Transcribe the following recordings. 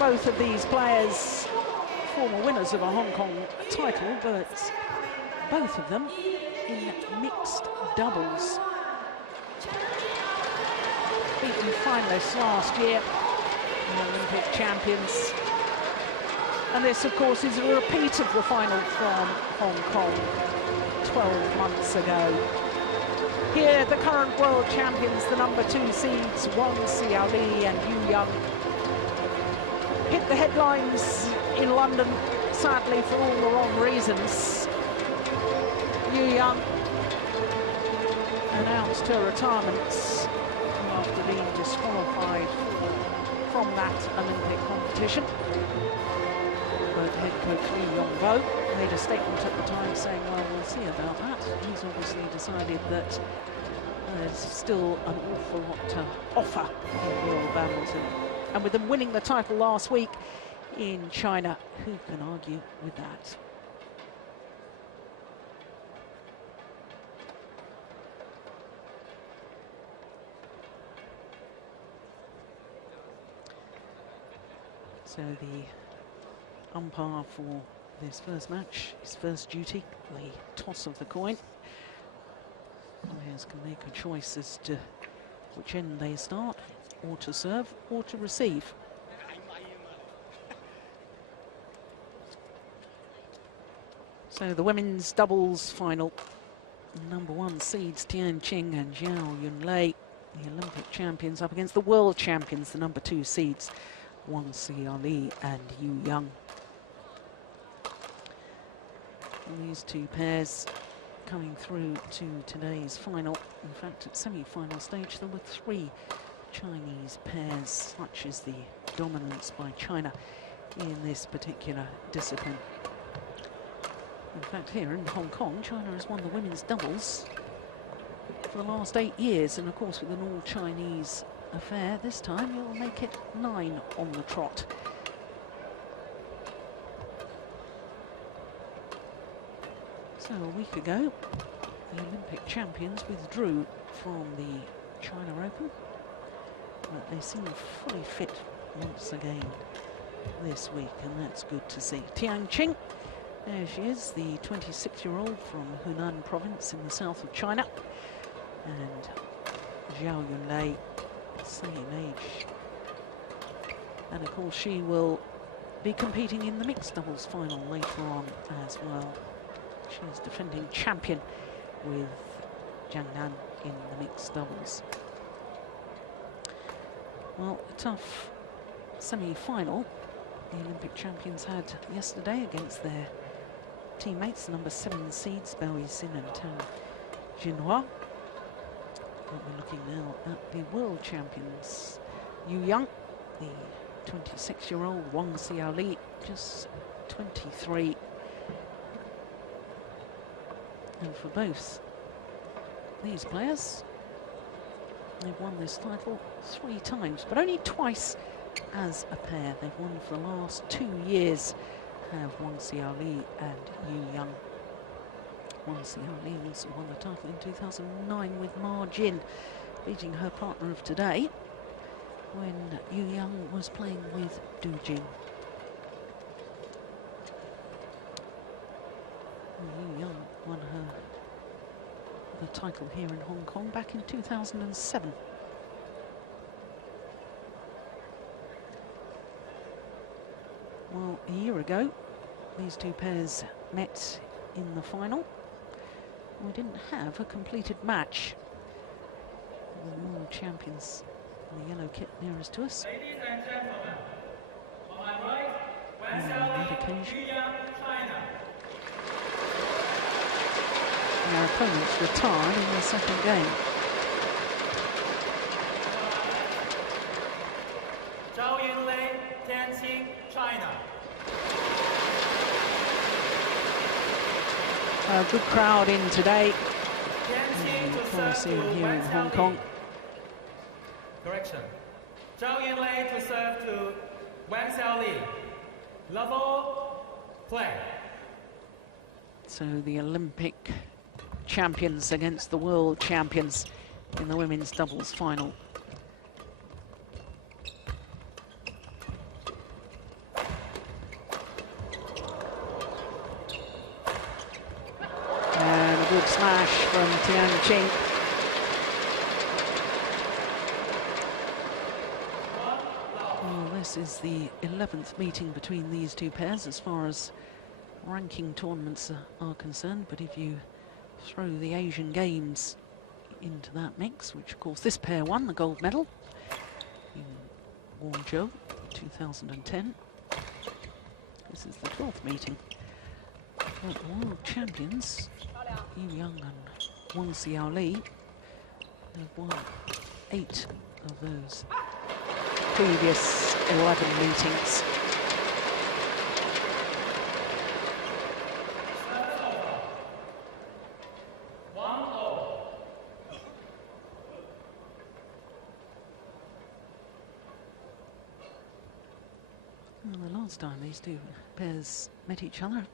both of these players former winners of a Hong Kong title, but both of them in mixed doubles. Beaten finalists last year, the Olympic champions. And this, of course, is a repeat of the final from Hong Kong 12 months ago. Here, the current world champions, the #2 seeds, Wang, Xiaoli and Yonex, hit the headlines in London, sadly for all the wrong reasons. Yonex announced her retirement after being disqualified from that Olympic competition. But head coach Yunlei made a statement at the time saying, well, we'll see about that. He's obviously decided that there's still an awful lot to offer in world badminton. And with them winning the title last week in China, who can argue with that? So the umpire for this first match, his first duty, the toss of the coin. Players can make a choice as to which end they start, or to serve, or to receive. So the women's doubles final, #1 seeds Tian, Qing and Zhao Yunlei, the Olympic champions, up against the world champions, the #2 seeds Wang, Xiaoli and Yonex. And these two pairs coming through to today's final. In fact, at semi-final stage, there were 3 Chinese pairs, such as the dominance by China in this particular discipline. In fact, here in Hong Kong, China has won the women's doubles for the last 8 years, and of course with an all-Chinese affair this time, you'll make it 9 on the trot. So a week ago, the Olympic champions withdrew from the China Open, but they seem fully fit once again this week, and that's good to see. Tian Qing, there she is, the 26-year-old from Hunan province in the south of China, and Zhao Yunlei, same age. And of course she will be competing in the mixed doubles final later on as well. She's defending champion with Jiangnan in the mixed doubles. Well, a tough semi-final the Olympic champions had yesterday against their teammates, #7 seeds OSIM and Tian. We're looking now at the world champions, Yonex, the 26-year-old, Wang Xiaoli, just 23. And for both these players, they've won this title 3 times, but only twice as a pair. They've won for the last 2 years, have Wang Xiaoli and Yonex. Wang Xiaoli also won the title in 2009 with Ma Jin, beating her partner of today when Yonex was playing with Du Jing. Yonex won the title here in Hong Kong back in 2007. Well, a year ago, these two pairs met in the final. We didn't have a completed match. The world champions in the yellow kit nearest to us. Ladies and gentlemen, on my right, on that occasion, our opponents retired in the second game. Zhao Yunlei, Tian, China. A good crowd in today. Tian to Coliseum serve to here in Wang Hong Xiaoli. Kong. Correction. Zhao Yunlei to serve to Wang Xiaoli. Level, play. So the Olympic champions against the world champions in the women's doubles final. forward smash from Tian Qing. Well, this is the 11th meeting between these two pairs as far as ranking tournaments are concerned, but if you throw the Asian Games into that mix, which of course this pair won the gold medal in Guangzhou 2010. This is the 12th meeting. But the world champions, Young and Wang Xiaoli, have won 8 of those previous 11 meetings. Well, the last time these two pairs met each other,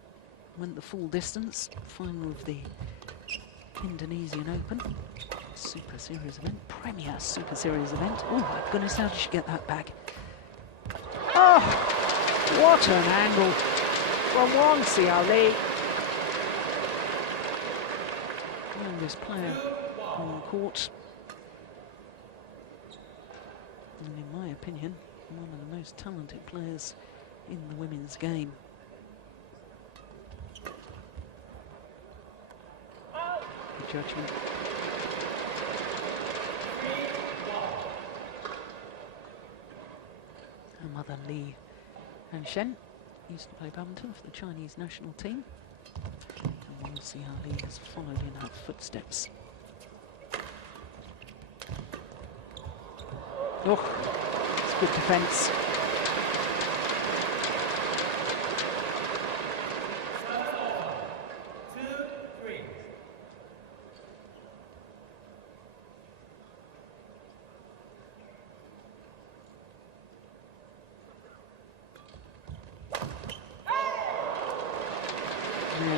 went the full distance, final of the Indonesian Open Super Series event, Premier Super Series event. Oh my goodness, how did she get that back? Oh, what an angle from Wang Xiaoli. Youngest player on court, and in my opinion, one of the most talented players in the women's game. Good judgment. Her mother Li and Shen used to play badminton for the Chinese national team, and Wang Xiaoli has followed in her footsteps. Oh, it's good defence.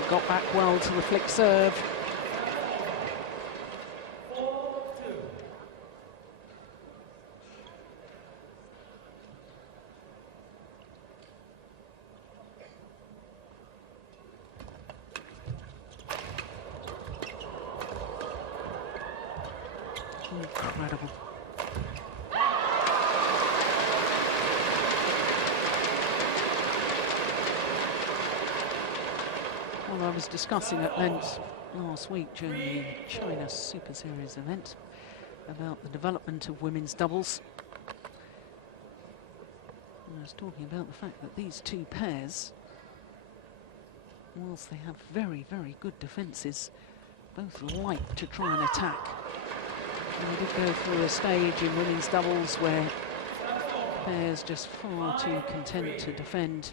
Got back well to the flick serve. Incredible. Well, I was discussing at length last week during the China Super Series event about the development of women's doubles. And I was talking about the fact that these two pairs, whilst they have very, very good defences, both like to try and attack. And we did go through a stage in women's doubles where pairs just far too content to defend.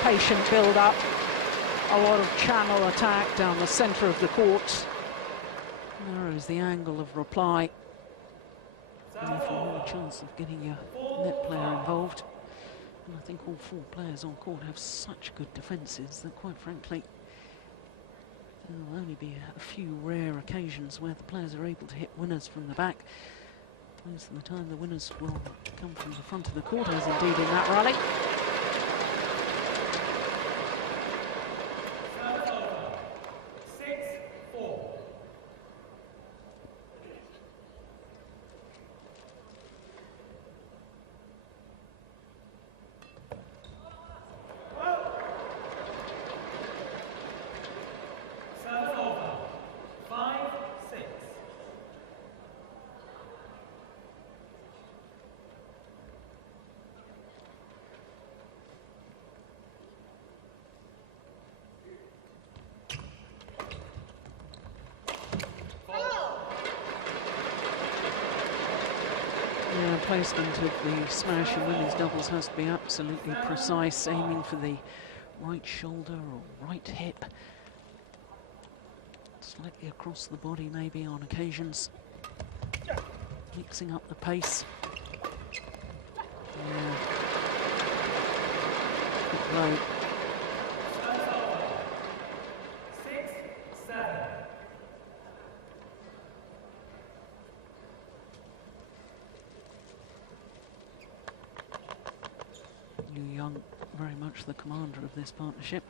Patient build-up, a lot of channel attack down the centre of the court. Narrows the angle of reply. And if you have a chance of getting your net player involved, and I think all 4 players on court have such good defences that, quite frankly, there will only be a few rare occasions where the players are able to hit winners from the back. Most of the time the winners will come from the front of the court, as indeed in that rally. placement of the smash in women's doubles has to be absolutely precise, aiming for the right shoulder or right hip. Slightly across the body maybe on occasions. Mixing up the pace. Yeah. Good play. 6-7. Young, very much the commander of this partnership.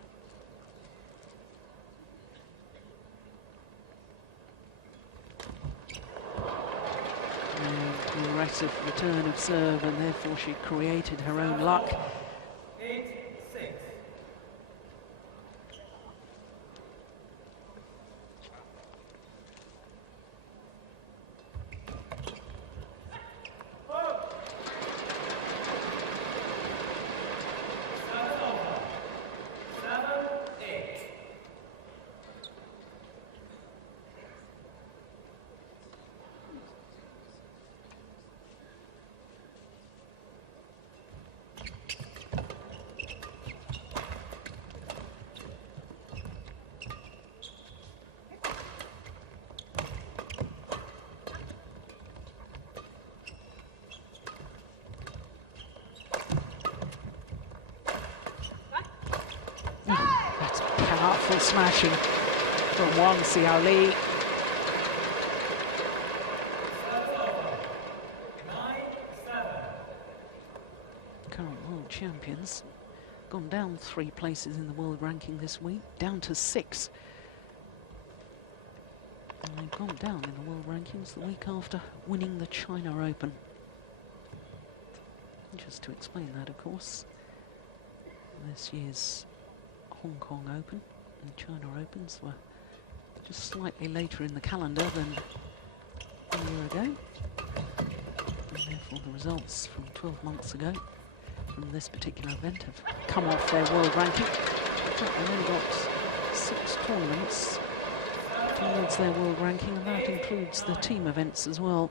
And aggressive return of serve, and therefore she created her own luck. 8-6. That's powerful smashing from Wang Xiaoli. 9-7. Current world champions. Gone down 3 places in the world ranking this week, down to 6. And they've gone down in the world rankings the week after winning the China Open. Just to explain that, of course, this year's Hong Kong Open and China Opens were just slightly later in the calendar than a year ago. And therefore the results from 12 months ago from this particular event have come off their world ranking. In fact, they've only got 6 tournaments towards their world ranking, and that includes the team events as well.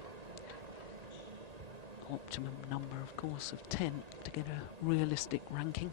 Optimum number, of course, of 10 to get a realistic ranking.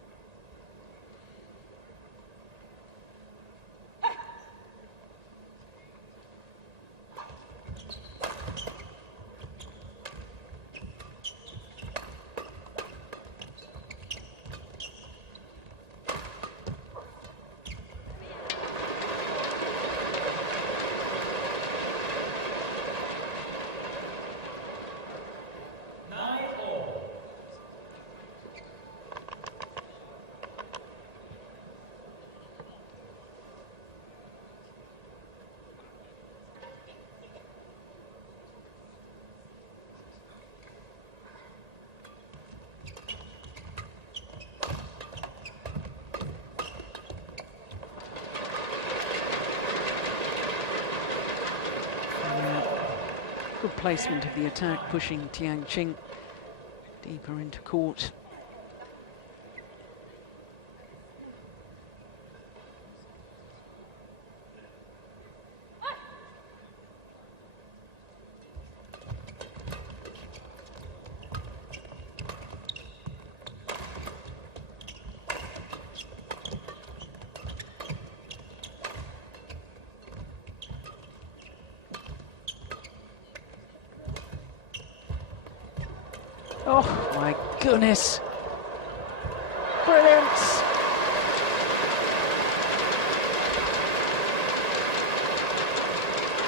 Good placement of the attack, pushing Tian deeper into court. Oh my goodness. Brilliant.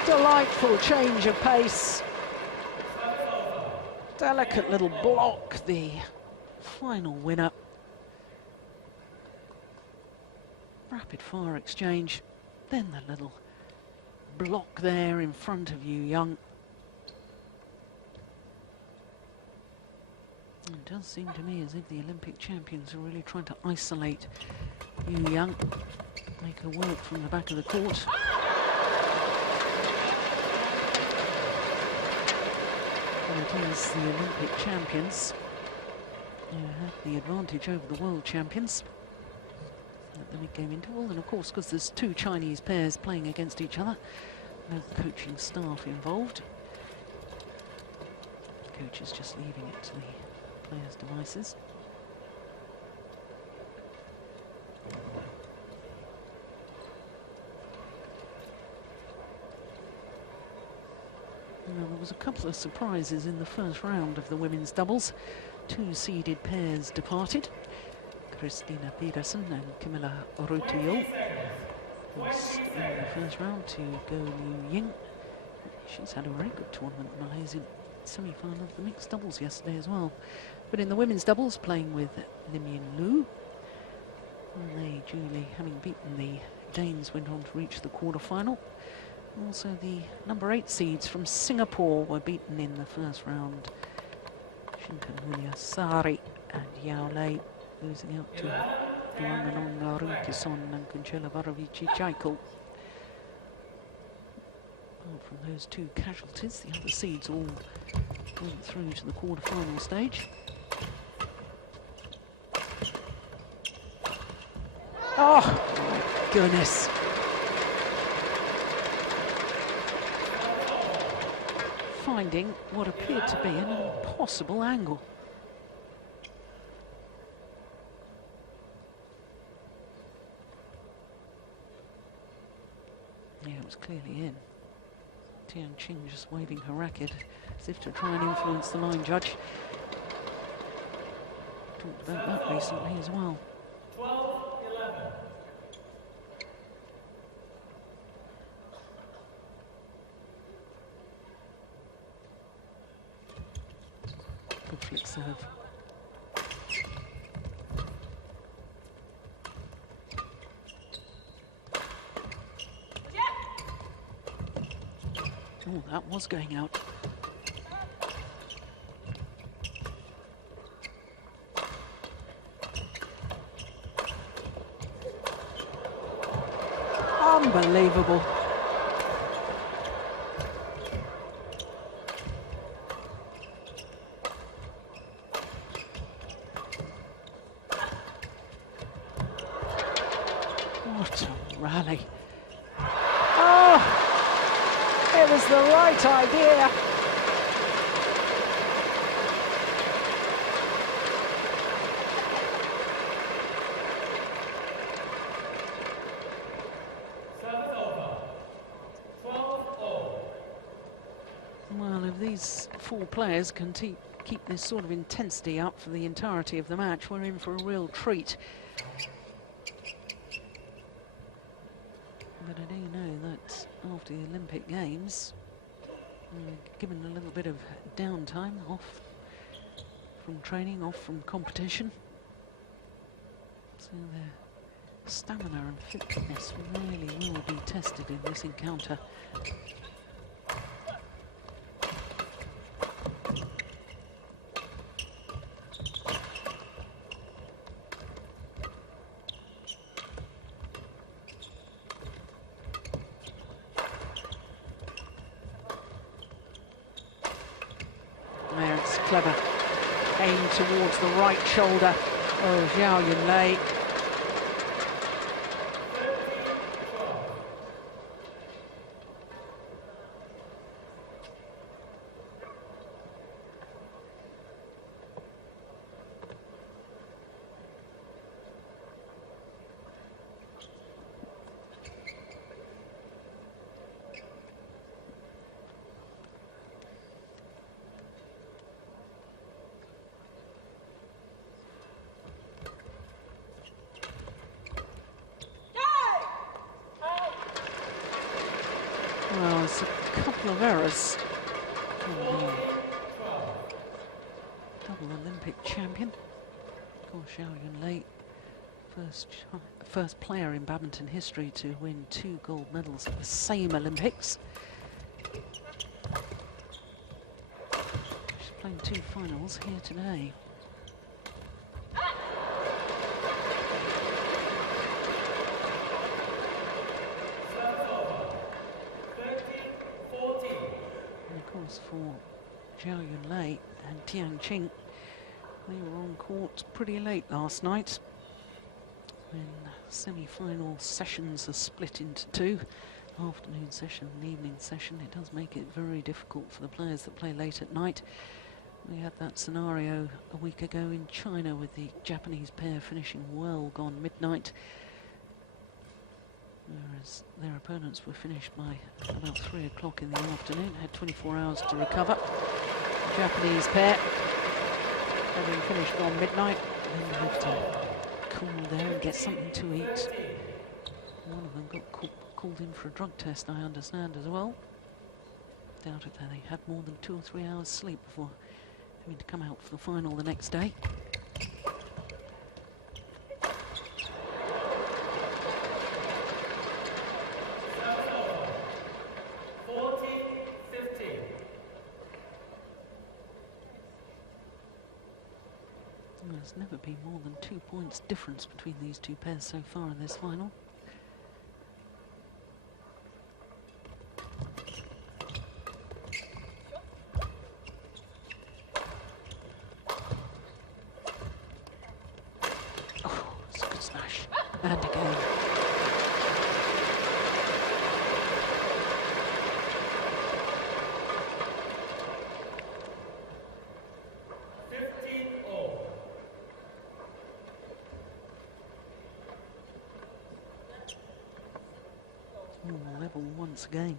Delightful change of pace. Delicate little block, the final winner. Rapid fire exchange. Then the little block there in front of you, Young. It does seem to me as if the Olympic champions are really trying to isolate Young, make her work from the back of the court. And it is the Olympic champions who have the advantage over the world champions at the mid-game interval. And of course, because there's 2 Chinese pairs playing against each other, no coaching staff involved. Coach coach is just leaving it to the players' devices. Now, there was a couple of surprises in the first round of the women's doubles. Two seeded pairs departed. Christina Peterson and Camilla Orutio was in the first round to go Liu Ying. She's had a very good tournament in Malaysia. Semi-final of the mixed doubles yesterday as well. But in the women's doubles, playing with Lim Yin Lu, they duly, having beaten the Danes, went on to reach the quarter-final. Also, the number 8 seeds from Singapore were beaten in the first round. Shinkan Sari and Xiaoli, losing out to Wang and Kunchela Varavici Jaikul. Apart from those two casualties, the other seeds all went through to the quarter-final stage. Oh, my goodness. Finding what appeared to be an impossible angle. Yeah, it was clearly in. Tian just waving her racket as if to try and influence the line judge. Talked about that recently as well. 12-11. Good flick serve. Oh, that was going out. Unbelievable. What a rally. Oh! It was the right idea. Well, if these four players can keep this sort of intensity up for the entirety of the match, we're in for a real treat. But I do know that after the Olympic Games, given a little bit of downtime off from training, off from competition, so their stamina and fitness really will be tested in this encounter. Clever aim towards the right shoulder of Zhao Yunlei. Well, it's a couple of errors from the double Olympic champion. Of course, Zhao Yunlei, first player in badminton history to win 2 gold medals at the same Olympics. She's playing 2 finals here today. For Zhao Yunlei and Tian, they were on court pretty late last night when semi-final sessions are split into 2, afternoon session and evening session. It does make it very difficult for the players that play late at night. We had that scenario a week ago in China with the Japanese pair finishing well gone midnight, whereas their opponents were finished by about 3 o'clock in the afternoon, had 24 hours to recover. The Japanese pair, having finished on midnight, then had to cool there and get something to eat. One of them got called in for a drug test, I understand, as well. Doubt if they had more than 2 or 3 hours sleep before having to come out for the final the next day. There's never been more than 2 points difference between these two pairs so far in this final. Oh, it's a good smash. And again. Level once again.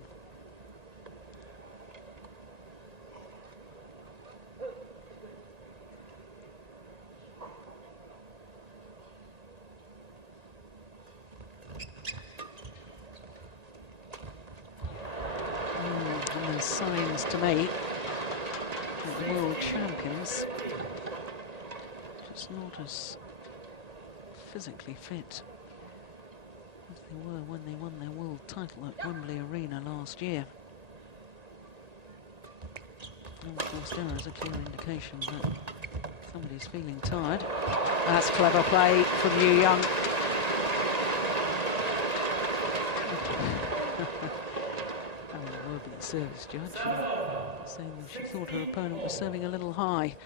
And there's signs to me that the world champions just not as physically fit as they were when they won their world title at Wembley Arena last year. And of course, there is a clear indication that somebody's feeling tired. That's clever play from Yu Young. Having a word with the service judge, saying that she thought her opponent was serving a little high.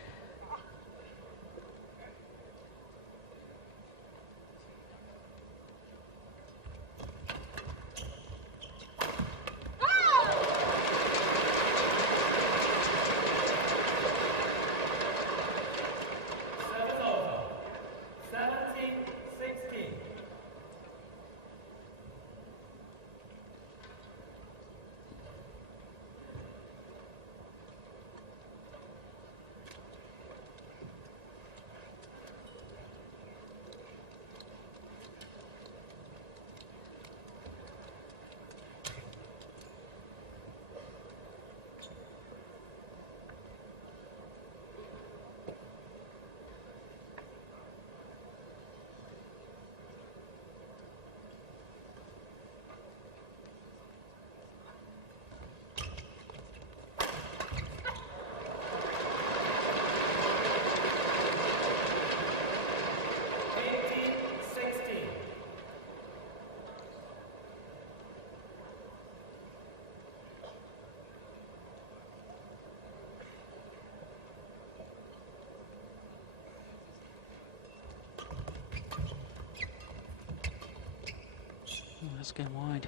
Let's go wide.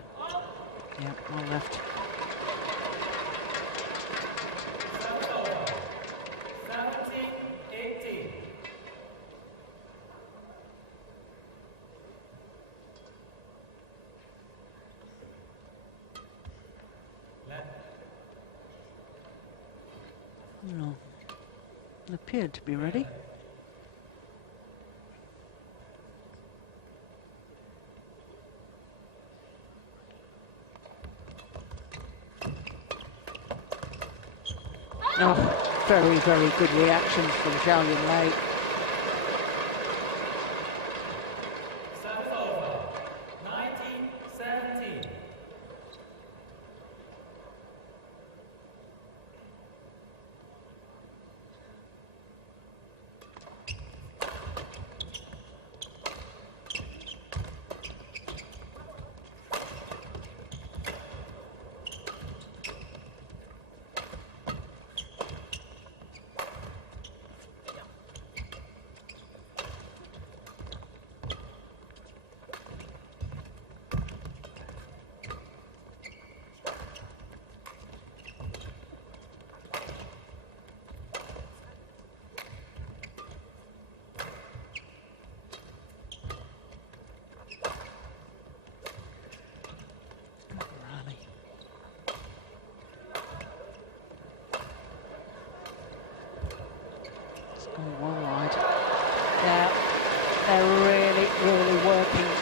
Yeah, well left. No, it appeared to be ready. Oh, very, very good reaction from Zhao Yunlei.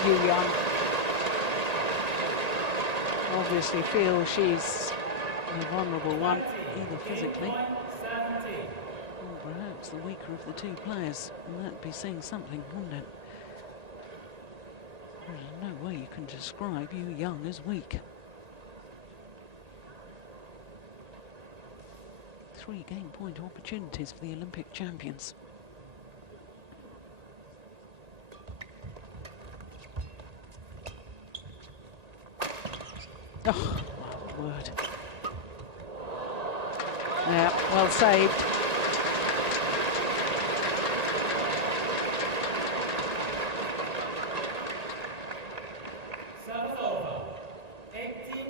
Yu Yang. Obviously feels she's the vulnerable one, either physically or perhaps the weaker of the two players, and that'd be saying something, wouldn't it? There's no way you can describe Yu Yang as weak. 3 game point opportunities for the Olympic champions. Oh, my word. Yeah, well saved. Service over. 18-20.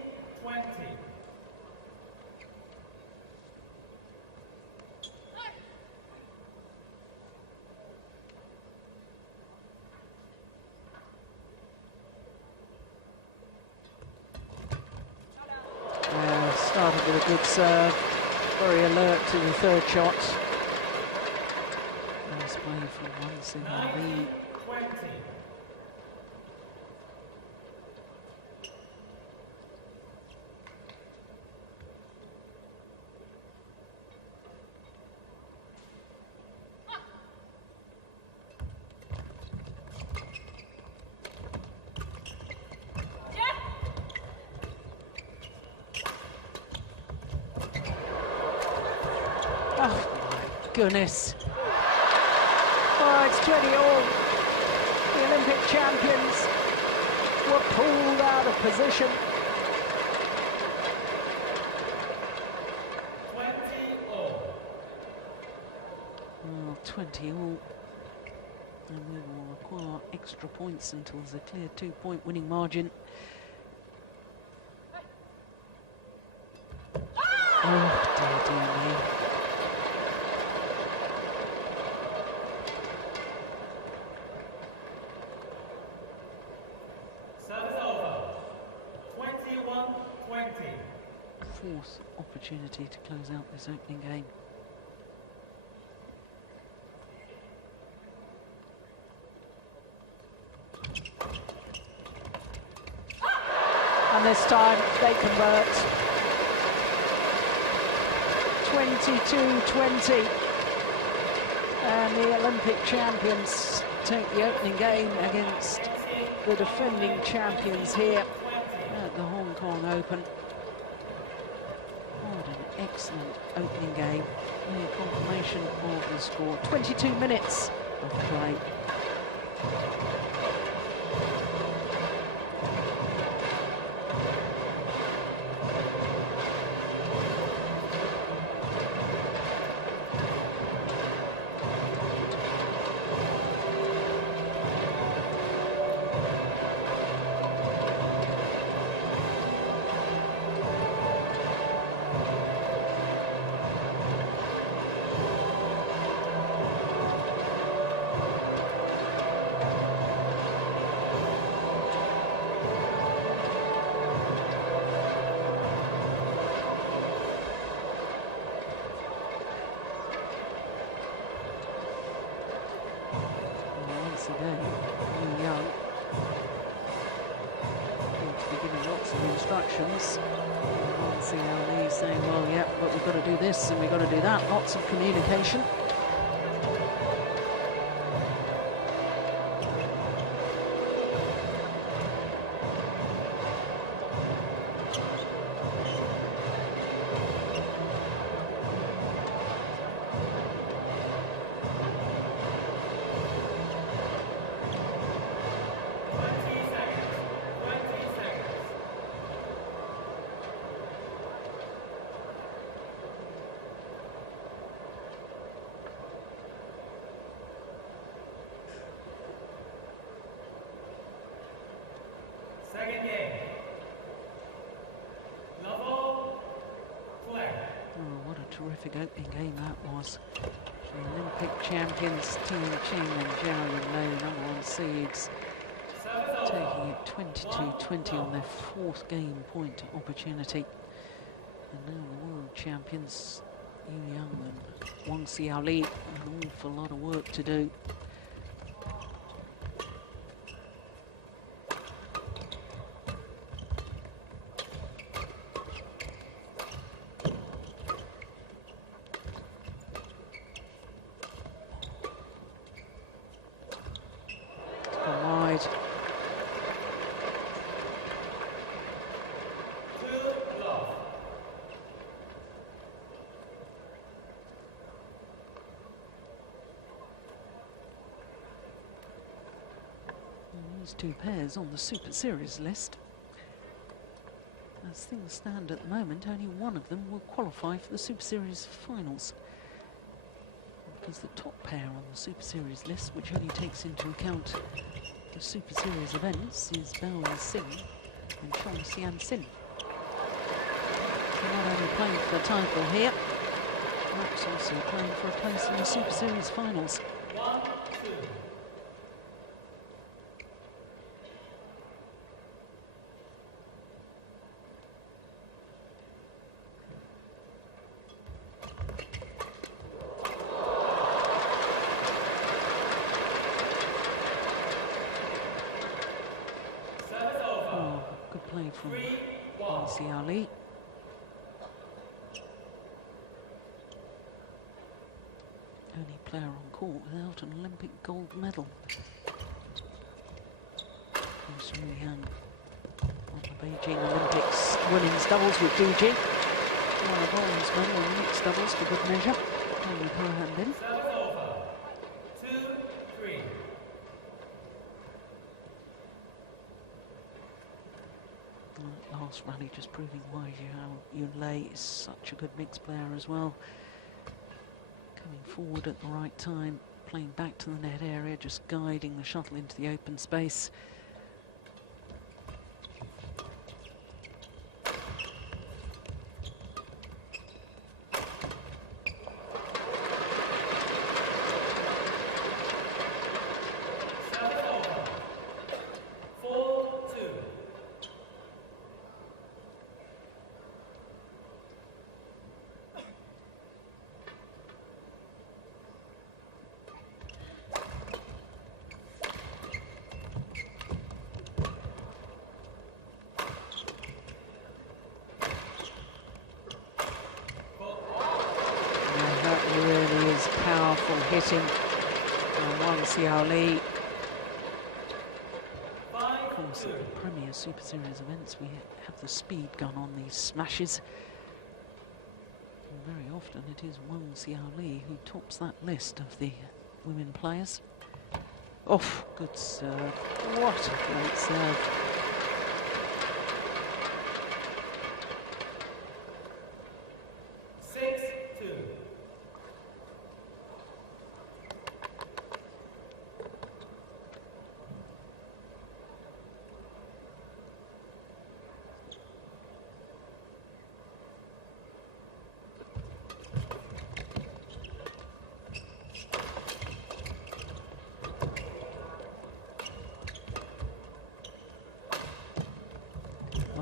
Started with a good serve, very alert to the third shot. Nice play from Wang Xiaoli. 20. Oh my goodness. Oh, it's 20 all. The Olympic champions were pulled out of position. 20 all. Well, 20 all. And we will require extra points until there's a clear 2-point winning margin. Oh, dear me. Service over. 21-20. Fourth opportunity to close out this opening game. And this time they convert. 22-20. And the Olympic champions take the opening game against the defending champions here at the Hong Kong Open. What an excellent opening game. The confirmation of the score. 22 minutes of play. Again, Yu Yang seems to be giving lots of instructions. Xiaoli saying, well, yeah, but we've got to do this and we've got to do that. Lots of communication. Second game. Level play. Oh, what a terrific opening game that was. The Olympic champions Tian and Zhao Yunlei, #1 seeds, taking it 22-20 on their fourth game point opportunity. And now the world champions Yu Yang and Wang Xiaoli, an awful lot of work to do. Those two pairs on the Super Series list. As things stand at the moment, only one of them will qualify for the Super Series Finals. Because the top pair on the Super Series list, which only takes into account the Super Series events, is Bao Xing and Tian. They're not only playing for the title here, perhaps also playing for a place in the Super Series Finals. 1-2. Oh, good play from Xiaoli. Only player on court without an Olympic gold medal. Yang on the Beijing Olympics women's doubles with Duji. Won a bronze medal in mixed doubles for good measure. And with her hand in. 2-3. Last rally just proving why Yunlei is such a good mixed player as well. Coming forward at the right time, playing back to the net area, just guiding the shuttle into the open space. Powerful hitting from Wang Xiaoli. Of course, at the Premier Super Series events, we have the speed gun on these smashes. And very often it is Wang Xiaoli who tops that list of the women players. Oh, good serve. What a great serve.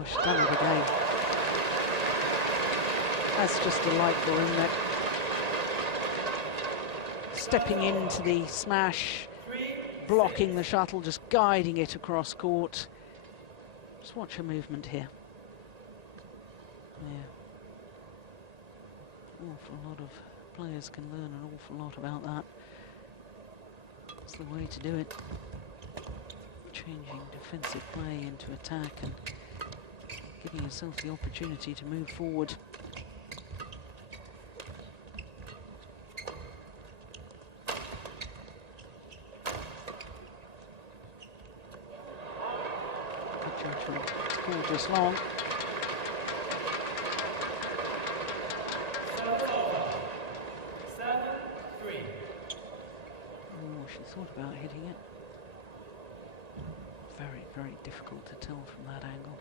She's done it again. That's just delightful, isn't it? Stepping into the smash, blocking the shuttle, just guiding it across court. Just watch her movement here. Yeah. An awful lot of players can learn an awful lot about that. It's the way to do it. Changing defensive play into attack and giving yourself the opportunity to move forward. Good judgment. It's gorgeous long. Oh, she thought about hitting it. Very, very difficult to tell from that angle.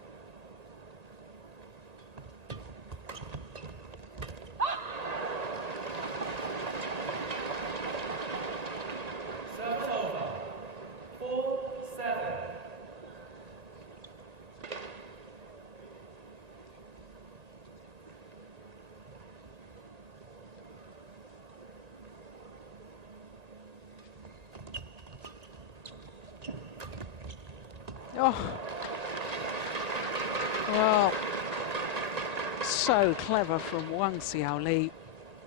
Oh, well, so clever from Wang Xiaoli.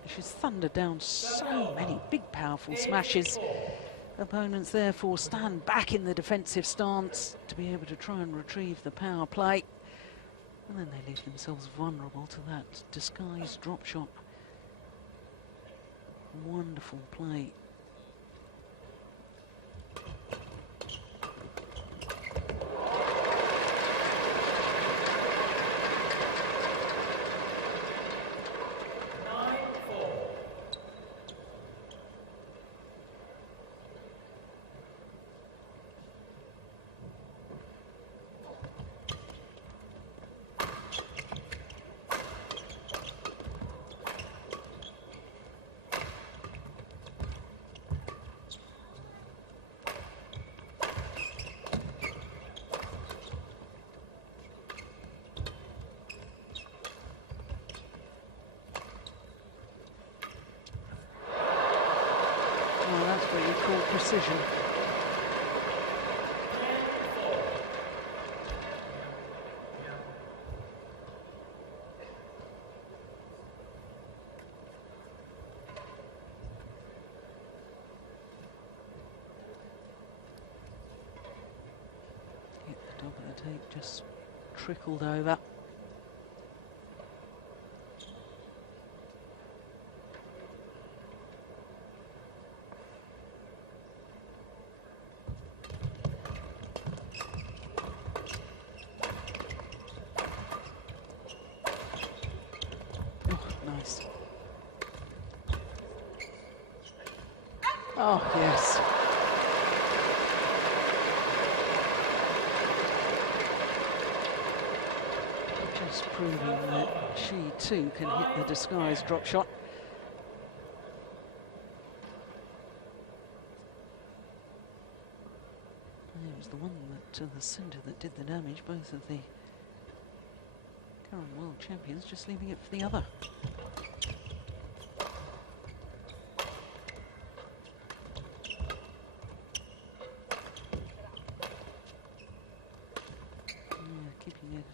She's thundered down so many big, powerful smashes. Opponents therefore stand back in the defensive stance to be able to try and retrieve the power play. And then they leave themselves vulnerable to that disguised drop shot. Wonderful play. decision. Hit the top of the tape, just trickled over. Nice. Oh, yes. Just proving that she too can hit the disguised drop shot. It was the one that to the centre that did the damage, both of the current world champions just leaving it for the other. Keeping it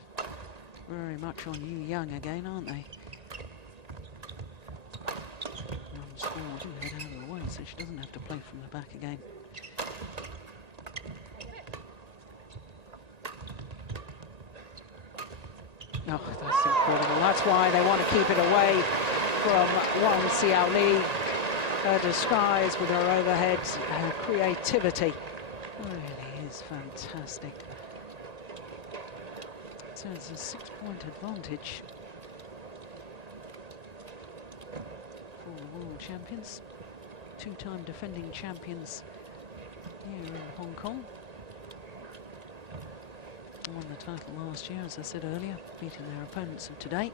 very much on Young again, aren't they? Score do head out of the way, so she doesn't have to play from the back again. Oh, that's incredible. That's why they want to keep it away from Wang Xiaoli. Her disguise with her overheads, her creativity really is fantastic. So it's a 6-point advantage for the world champions, 2-time defending champions here in Hong Kong. Won the title last year, as I said earlier, beating their opponents of today.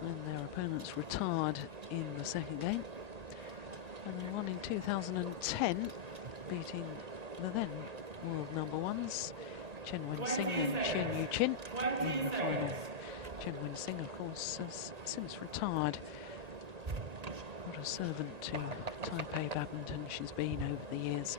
And their opponents retired in the second game. And they won in 2010, beating the then world number ones, Chen Wen-sing and Chen Yu-chin, in the final. Chen Wen-sing, of course, has since retired. What a servant to Taipei badminton she's been over the years.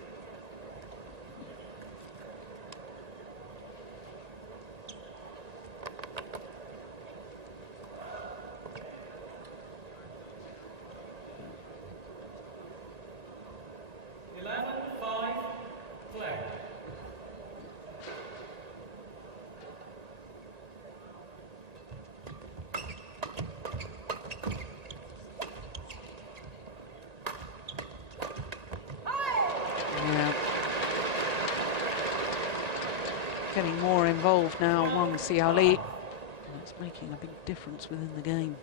Getting more involved now, Wang Xiaoli. It's making a big difference within the game.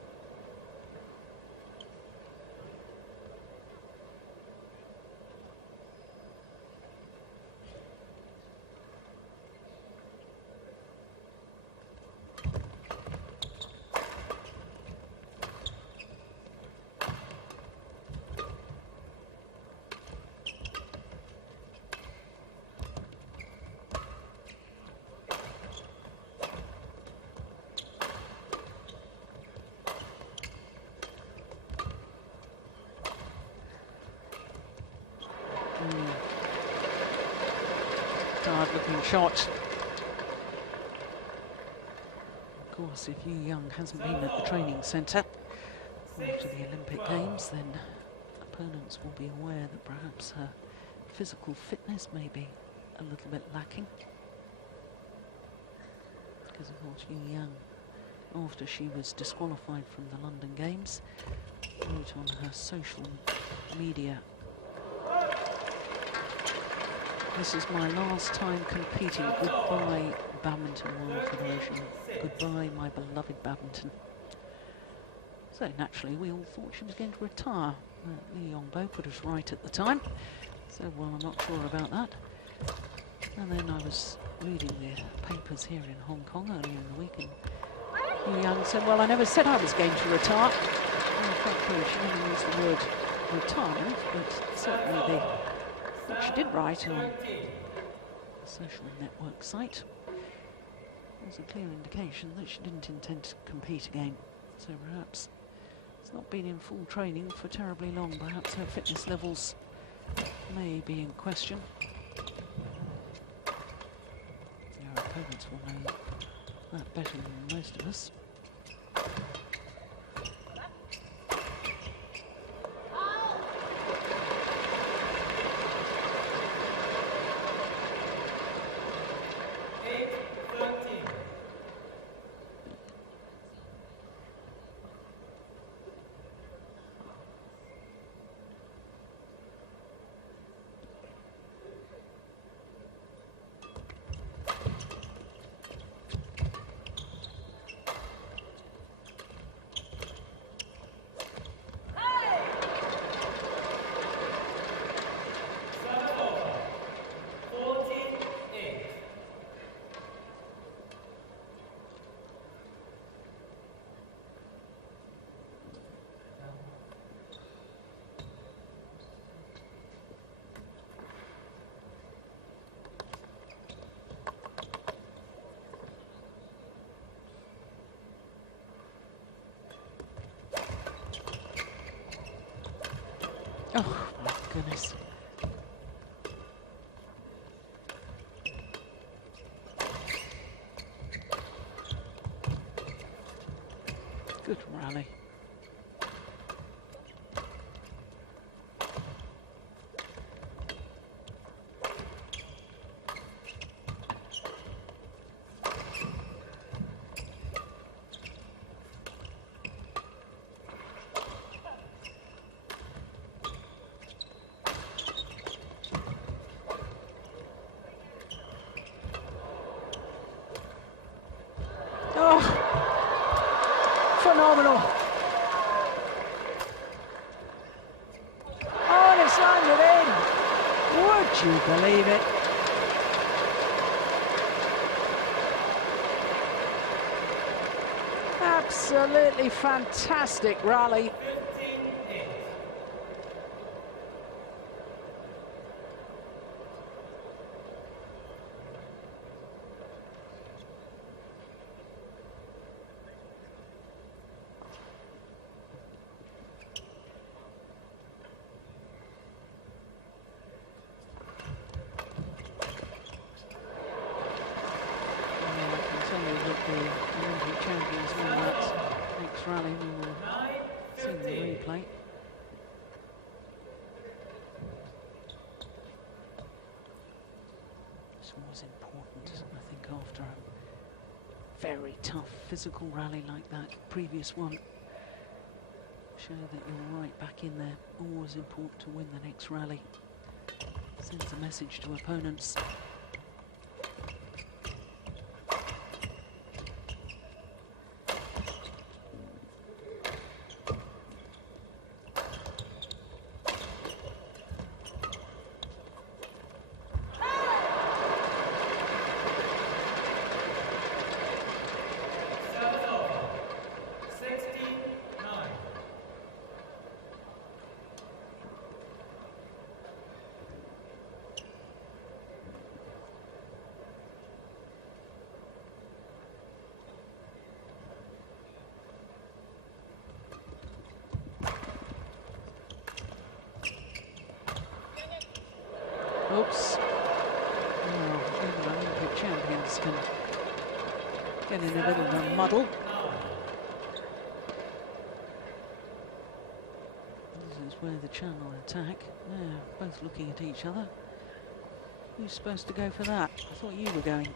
Hard-looking shot. Of course, if Young hasn't been at the training centre after the Olympic Games, then opponents will be aware that perhaps her physical fitness may be a little bit lacking. Because, of course, Young, after she was disqualified from the London Games, wrote on her social media, "This is my last time competing. Goodbye, Badminton World Federation. Goodbye, my beloved badminton." So naturally, we all thought she was going to retire. Li Yongbo put us right at the time. So, well, I'm not sure about that. And then I was reading the papers here in Hong Kong earlier in the week, and Yu Young said, "Well, I never said I was going to retire." Well, frankly, she never used the word retirement, but certainly what she did write on the social network site was a clear indication that she didn't intend to compete again. So perhaps it's not been in full training for terribly long. Perhaps her fitness levels may be in question. Our opponents will know that better than most of us. Oh my goodness. Good rally. Oh, phenomenal. Oh, and it's landed in. Would you believe it? Absolutely fantastic rally. The Olympic champions win that next rally. We will see the replay. This was important, I think, after a very tough physical rally like that previous one. Show that you're right back in there. Always important to win the next rally. Sends a message to opponents. Oops. Well, even Olympic champions can get in a bit of a muddle. This is where the channel attack. They're both looking at each other. Who's supposed to go for that? I thought you were going.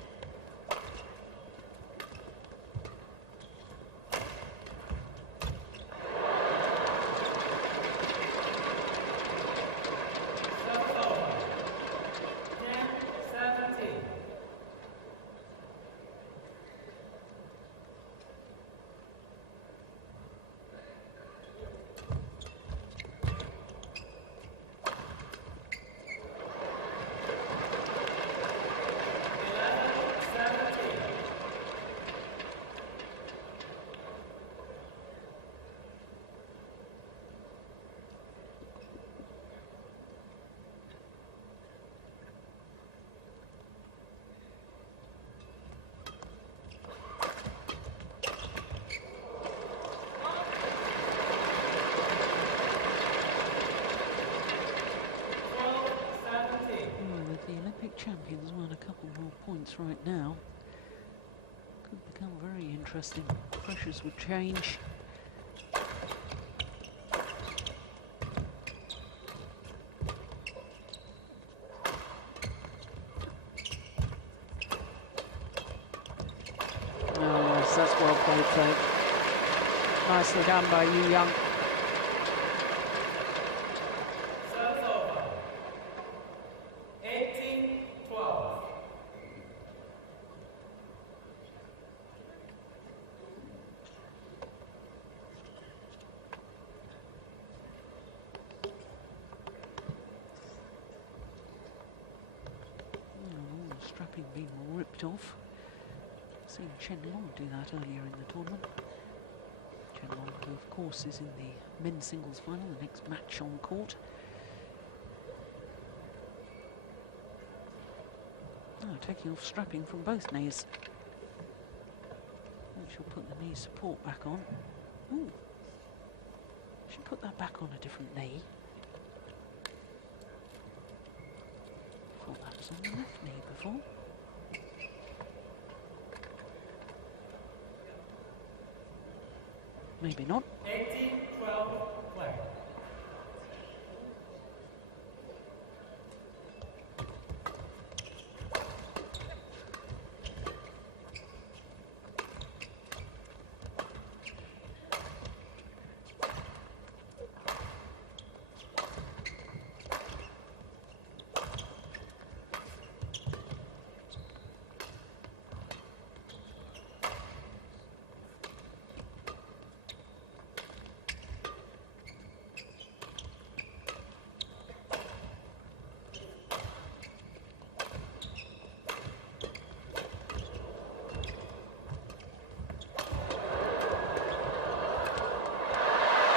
right now. Could become very interesting. Pressures would change. Oh yes, that's well played though. Nicely done by Yu Young. Serve over. 18-12. Oh, strapping being ripped off. Seen Chen Long do that earlier in the tournament. Chen Long, who of course is in the men's singles final, the next match on court. Oh, taking off strapping from both knees. And she'll put the knee support back on. Ooh. She put that back on a different knee. Thought that was on the left knee before. Maybe not. 18-12 play.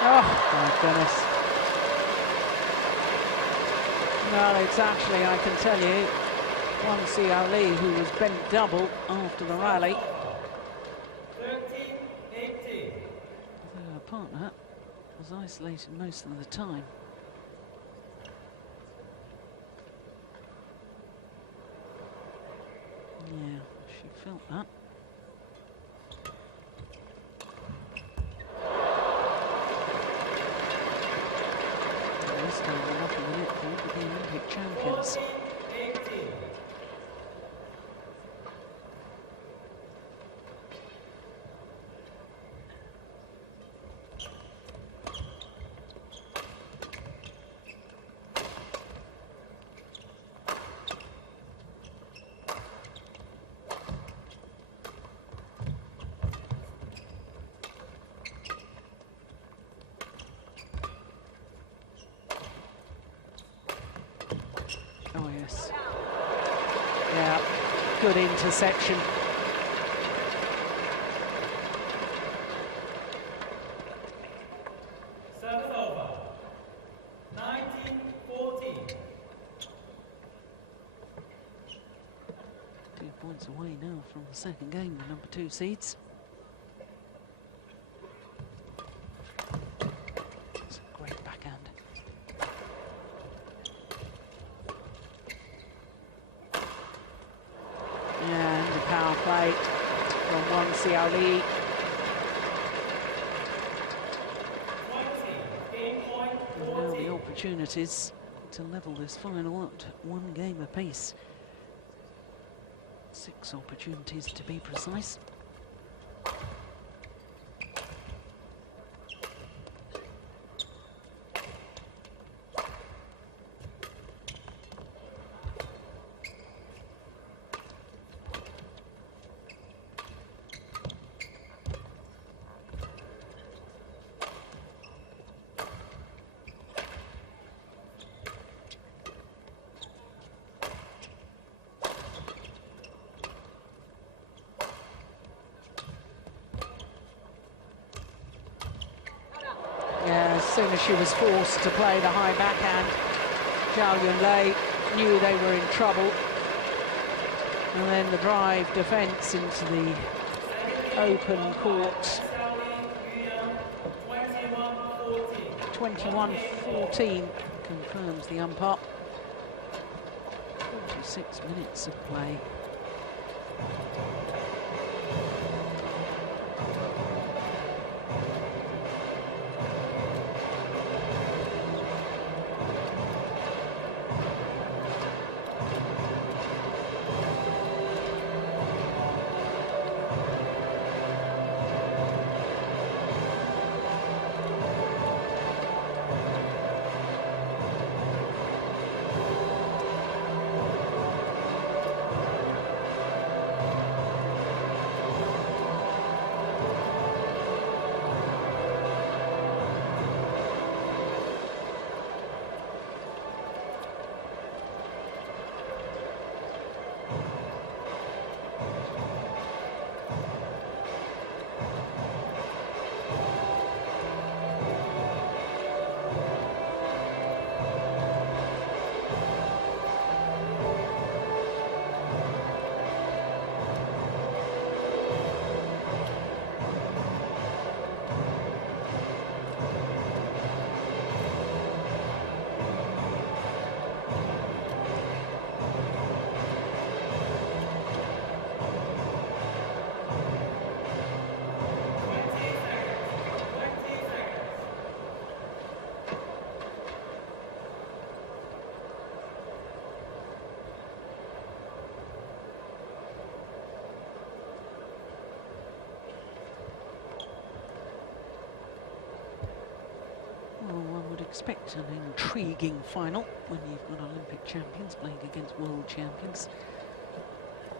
Oh, my goodness. Well, it's actually, I can tell you, Wang Xiaoli, who was bent double after the rally. 13-18. Her partner was isolated most of the time. Yeah, she felt that. This time they're not in the net for the Olympic champions. 14-18. Oh yes. Yeah, good interception. Serve over. 19-14. 2 points away now from the second game, the number 2 seeds. It's a great backhand. And a power play from Wang Xiaoli. 20. Game point And now 14. the opportunities to level this final at 1 game apiece. 6 opportunities to be precise. Yeah, as soon as she was forced to play the high backhand, Zhao Yunlei knew they were in trouble. And then the drive defence into the open court. 21-14 confirms the umpire. 46 minutes of play. Expect an intriguing final when you've got Olympic champions playing against world champions.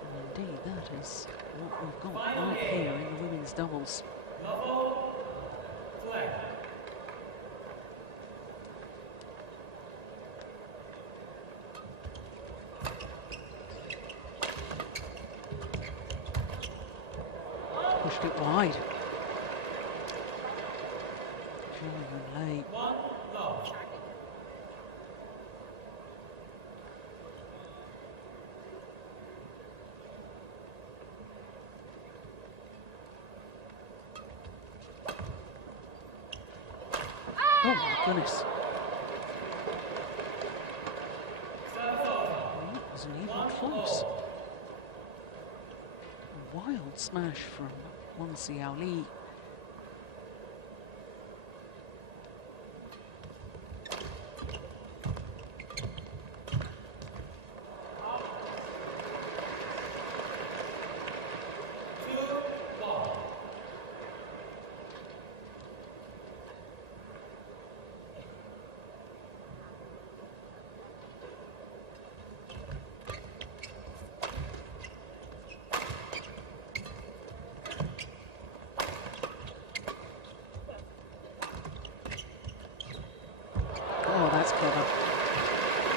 And indeed, that is what we've got right here in the women's doubles. Pushed it wide. Yunlei. Oh my goodness. That wasn't even close. A wild smash from Wang Xiaoli.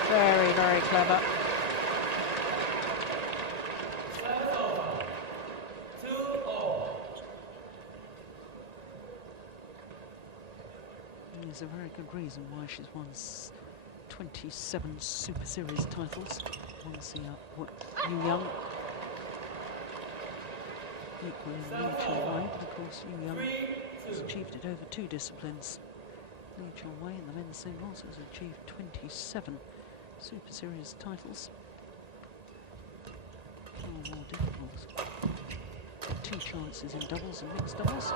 Very, very clever. There's a very good reason why she's won 27 Super Series titles. Young equal in Xiaoli, but of course Young has achieved it over 2 disciplines. Xiaoli in the men's singles has achieved 27 Super Series titles. Far more difficult. 2 chances in doubles and mixed doubles.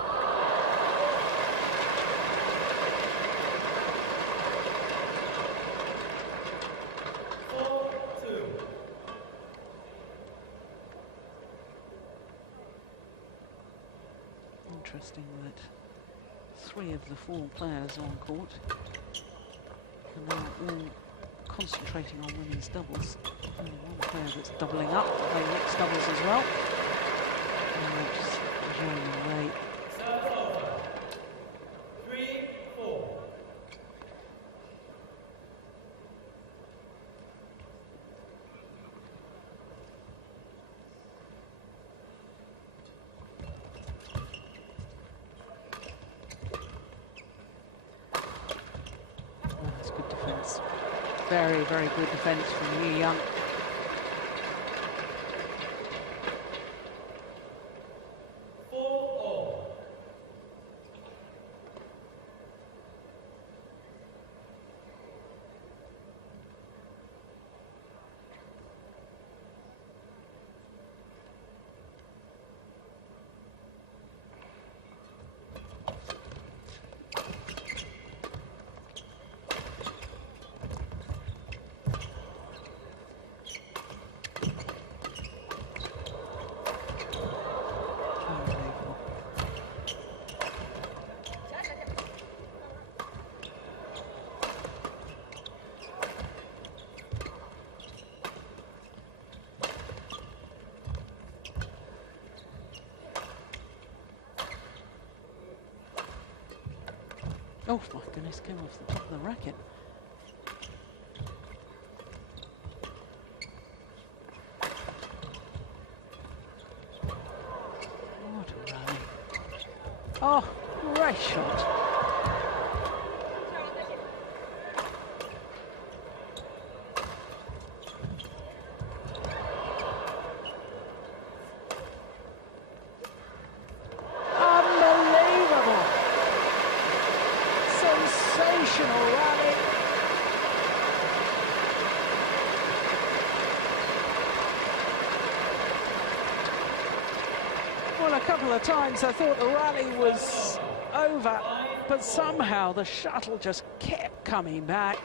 Interesting that 3 of the 4 players on court are now all concentrating on women's doubles. Only 1 player that's doubling up to play mixed doubles as well. And that's Yunlei. Very, very good defence from Young. Oh my goodness, came off the top of the racket. What a rally. Oh, great shot. Unbelievable. Sensational rally. Well, a couple of times I thought the rally was over, but somehow the shuttle just kept coming back.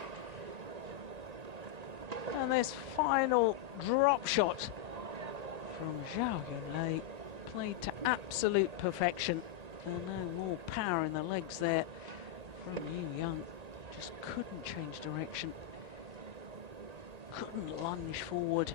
And this final drop shot from Zhao Yunlei played to absolute perfection. And no more power in the legs there from Young. Just couldn't change direction. Couldn't lunge forward.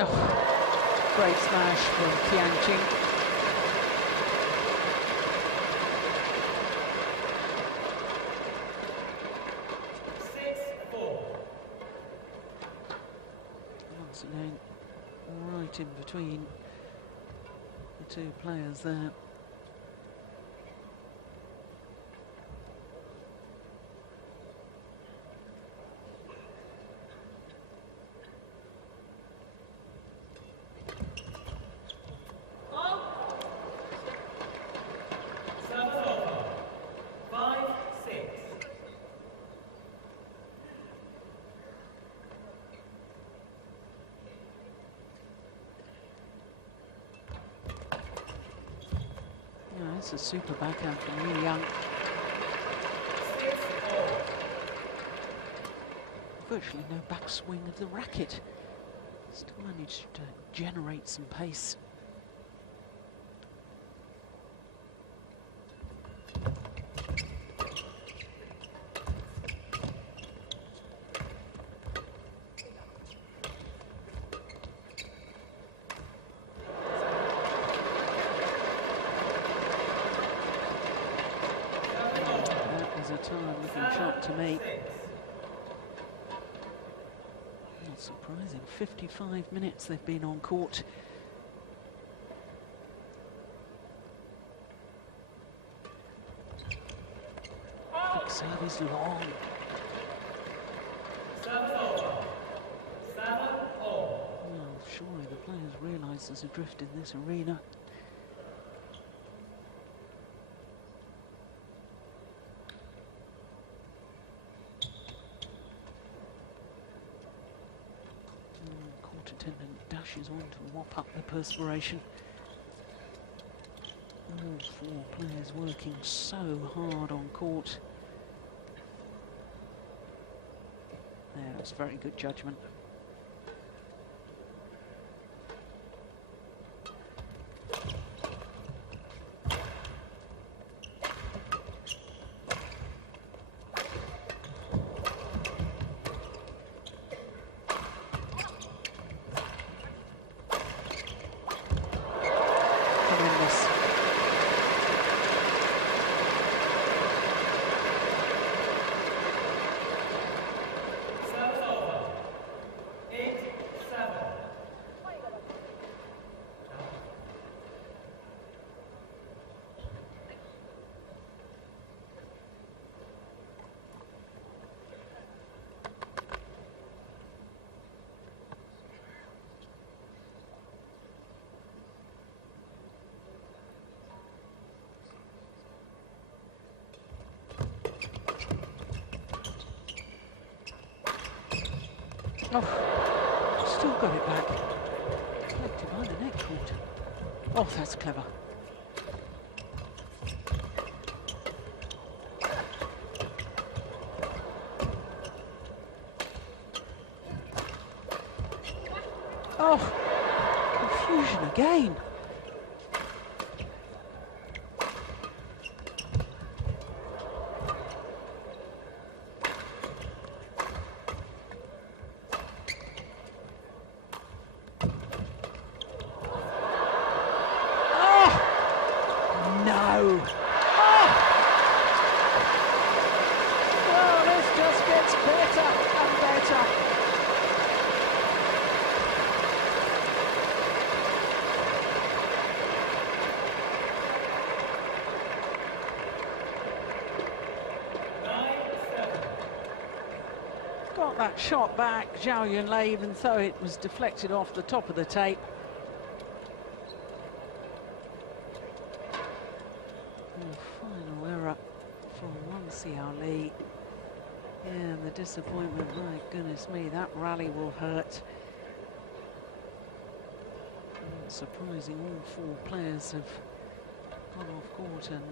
Oh, great smash from Tian. Once again, right in between the two players there. It's a super backhand from Young. Virtually no backswing of the racket. Still managed to generate some pace. Looking shot to me. Not surprising. 55 minutes they've been on court. Quick serve is long. Well, surely the players realise there's a drift in this arena. Attendant dashes on to mop up the perspiration. All four players working so hard on court. There, that's very good judgment. Oh, still got it back. Collected by the neck cord. Oh, that's clever. Oh, confusion again. No. Oh! Well, this just gets better and better. Got that shot back, Zhao Yunlei, even though it was deflected off the top of the tape. Final error from Wang Xiaoli. Yeah, and the disappointment, my goodness me, that rally will hurt. Not surprising, all four players have gone off court and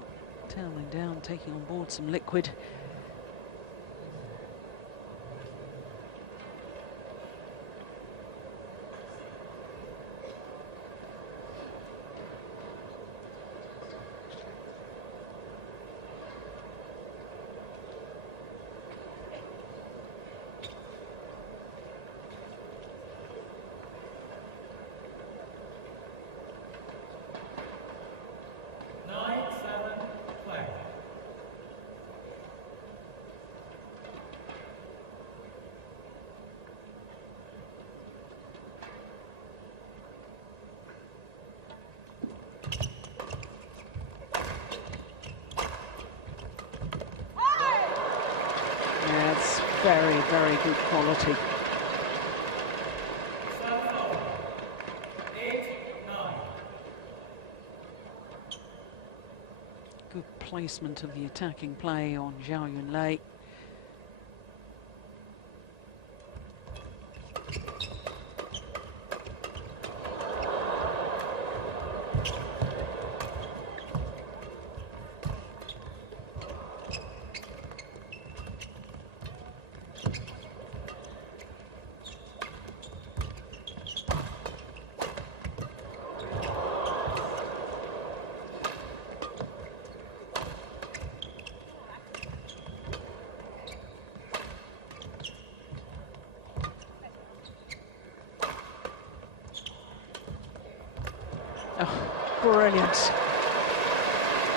toweling down, taking on board some liquid. Very, very good quality. 8-9. Good placement of the attacking play on Zhao Yunlei. Oh, brilliant.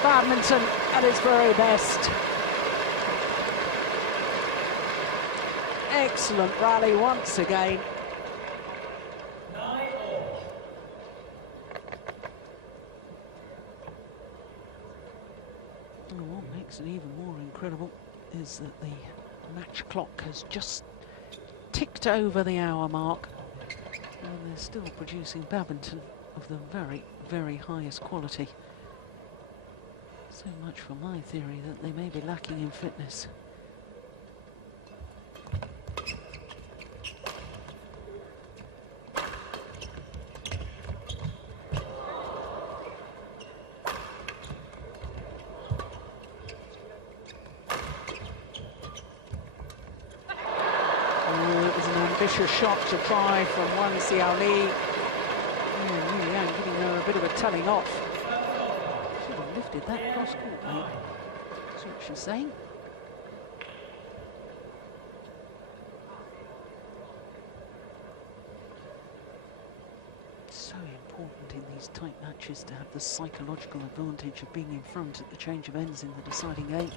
Badminton at its very best. Excellent rally once again. 9-all. And what makes it even more incredible is that the match clock has just ticked over the hour mark, and they're still producing badminton of the very, very highest quality. So much for my theory that they may be lacking in fitness. Oh, it was an ambitious shot to try from Wang Xiaoli. Yeah, giving her a bit of a telling off. Should have lifted that cross court, mate. That's what she's saying. So important in these tight matches to have the psychological advantage of being in front at the change of ends in the deciding game.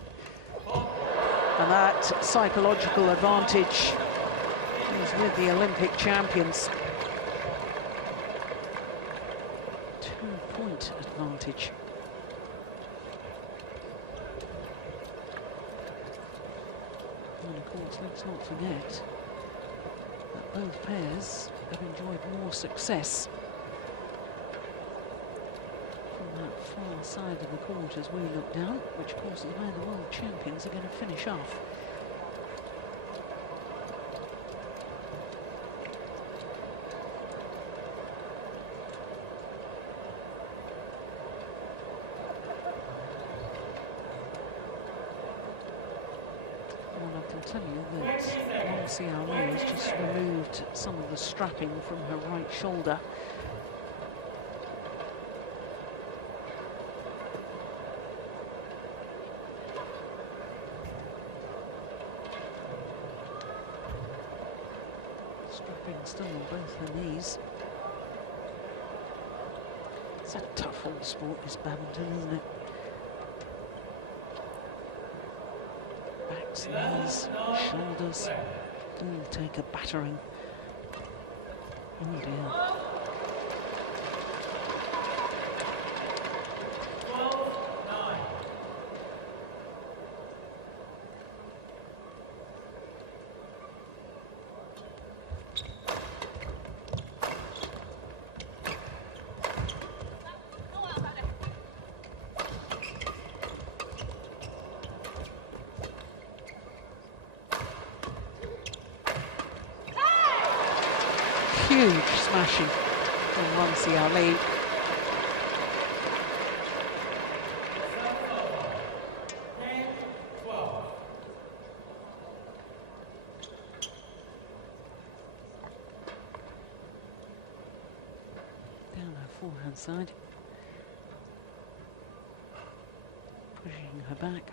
And that psychological advantage is with the Olympic champions. 2-point advantage. And of course, let's not forget that both pairs have enjoyed more success from that far side of the court as we look down, which of course is where the world champions are going to finish off. Well, I can tell you that Wang Xiaoli has just removed some of the strapping from her right shoulder. Strapping still on both her knees. It's a tough old sport, this badminton, isn't it? Backs, knees, shoulders, all take a battering. Oh dear. Huge smashing from Wang Xiaoli. Down her forehand side. Pushing her back.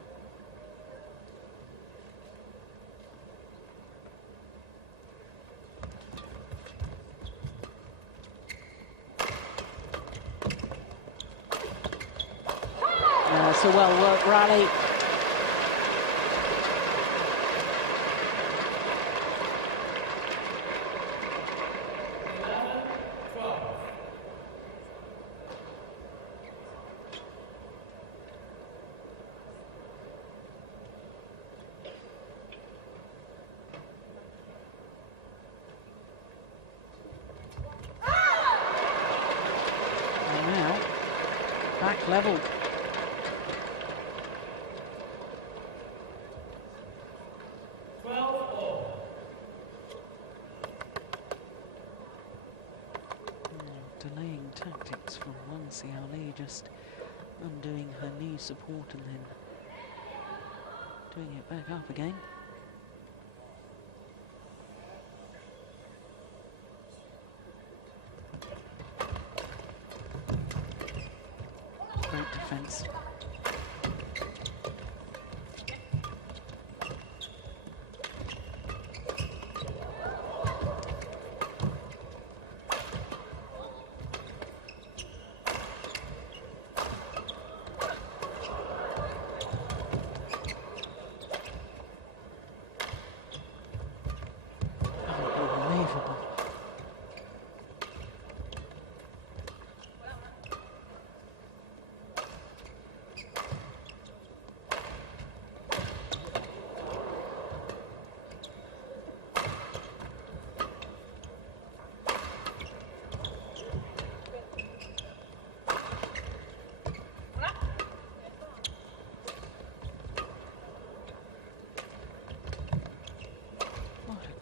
It's a well-worked rally. And now, back level. Delaying tactics from Wang Xiaoli, just undoing her knee support and then doing it back up again. Great defense.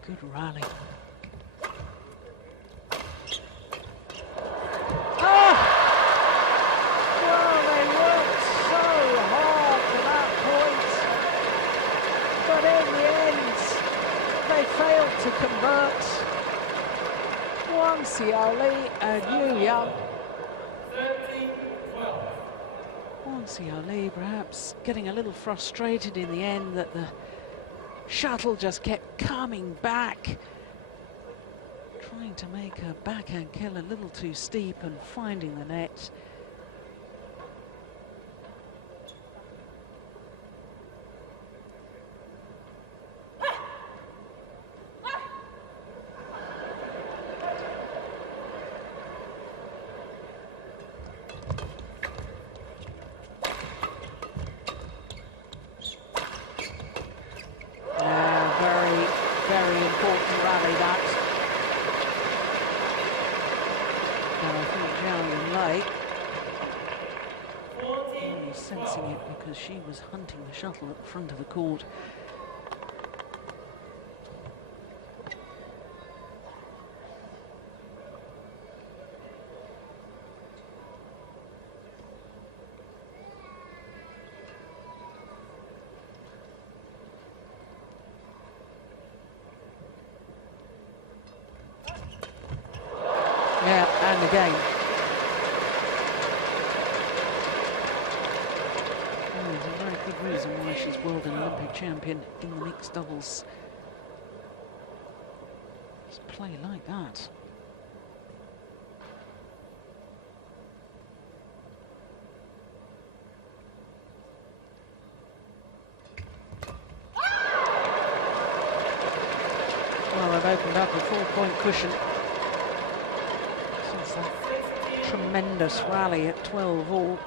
Good rally. Oh! Well, they worked so hard for that point, but in the end, they failed to convert. Wang Xiaoli and Yunlei. Wang Xiaoli perhaps getting a little frustrated in the end that the shuttle just kept coming back, trying to make her backhand kill a little too steep and finding the net. Very important rally, that. And I think Zhao Yunlei really sensing it because she was hunting the shuttle at the front of the court. the game. Oh, there's a very good reason why she's world and Olympic champion in the mixed doubles. Just play like that. Well, they've opened up a 4-point cushion since that tremendous rally at 12 all.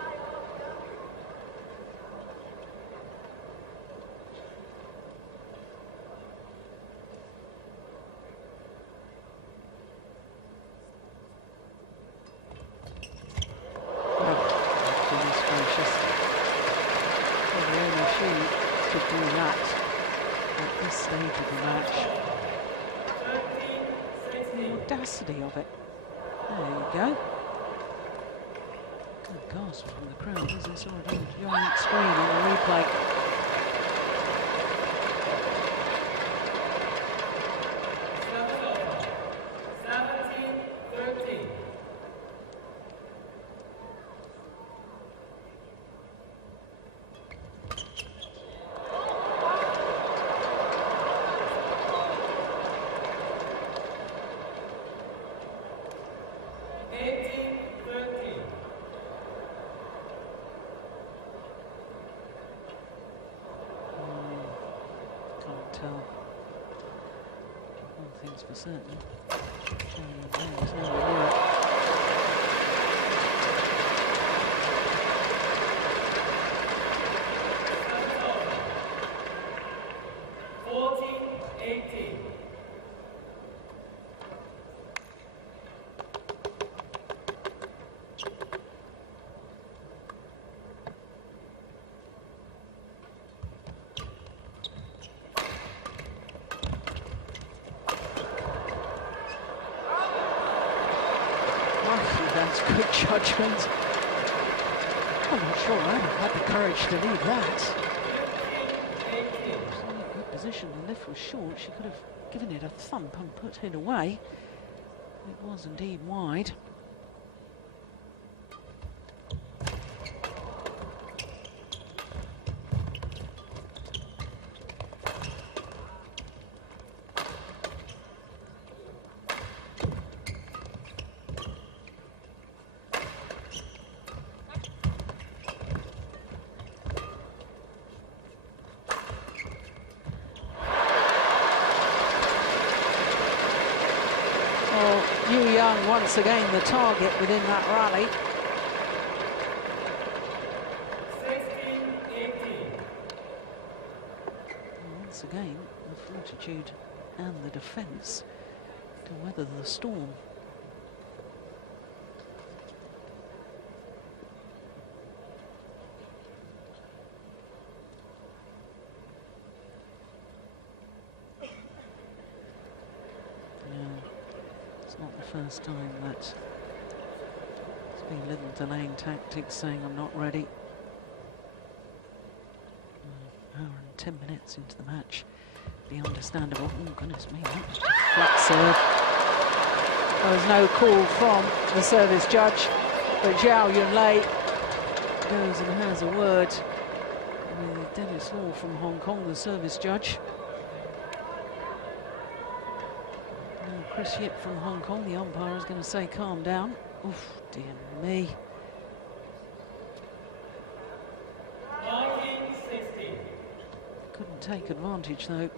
Of it. There you go. Good gasp from the crowd as they saw it on the giant screen on the replay. For certain. There's no reward. That's good judgment. I'm not sure I'd have had the courage to leave that. It was in a good position. The lift was short. She could have given it a thump and put it away. It was indeed wide. Once again the target within that rally. 16-18. Once again the fortitude and the defence to weather the storm. Not the first time that it's been little delaying tactics saying I'm not ready. An hour and 10 minutes into the match. Be understandable. Oh goodness me, that was just flat serve. There was no call from the service judge, but Zhao Yunlei goes and has a word with Dennis Law from Hong Kong, the service judge. Chris Yip from Hong Kong, the umpire, is going to say calm down. Oof, dear me. 19-16. Couldn't take advantage though.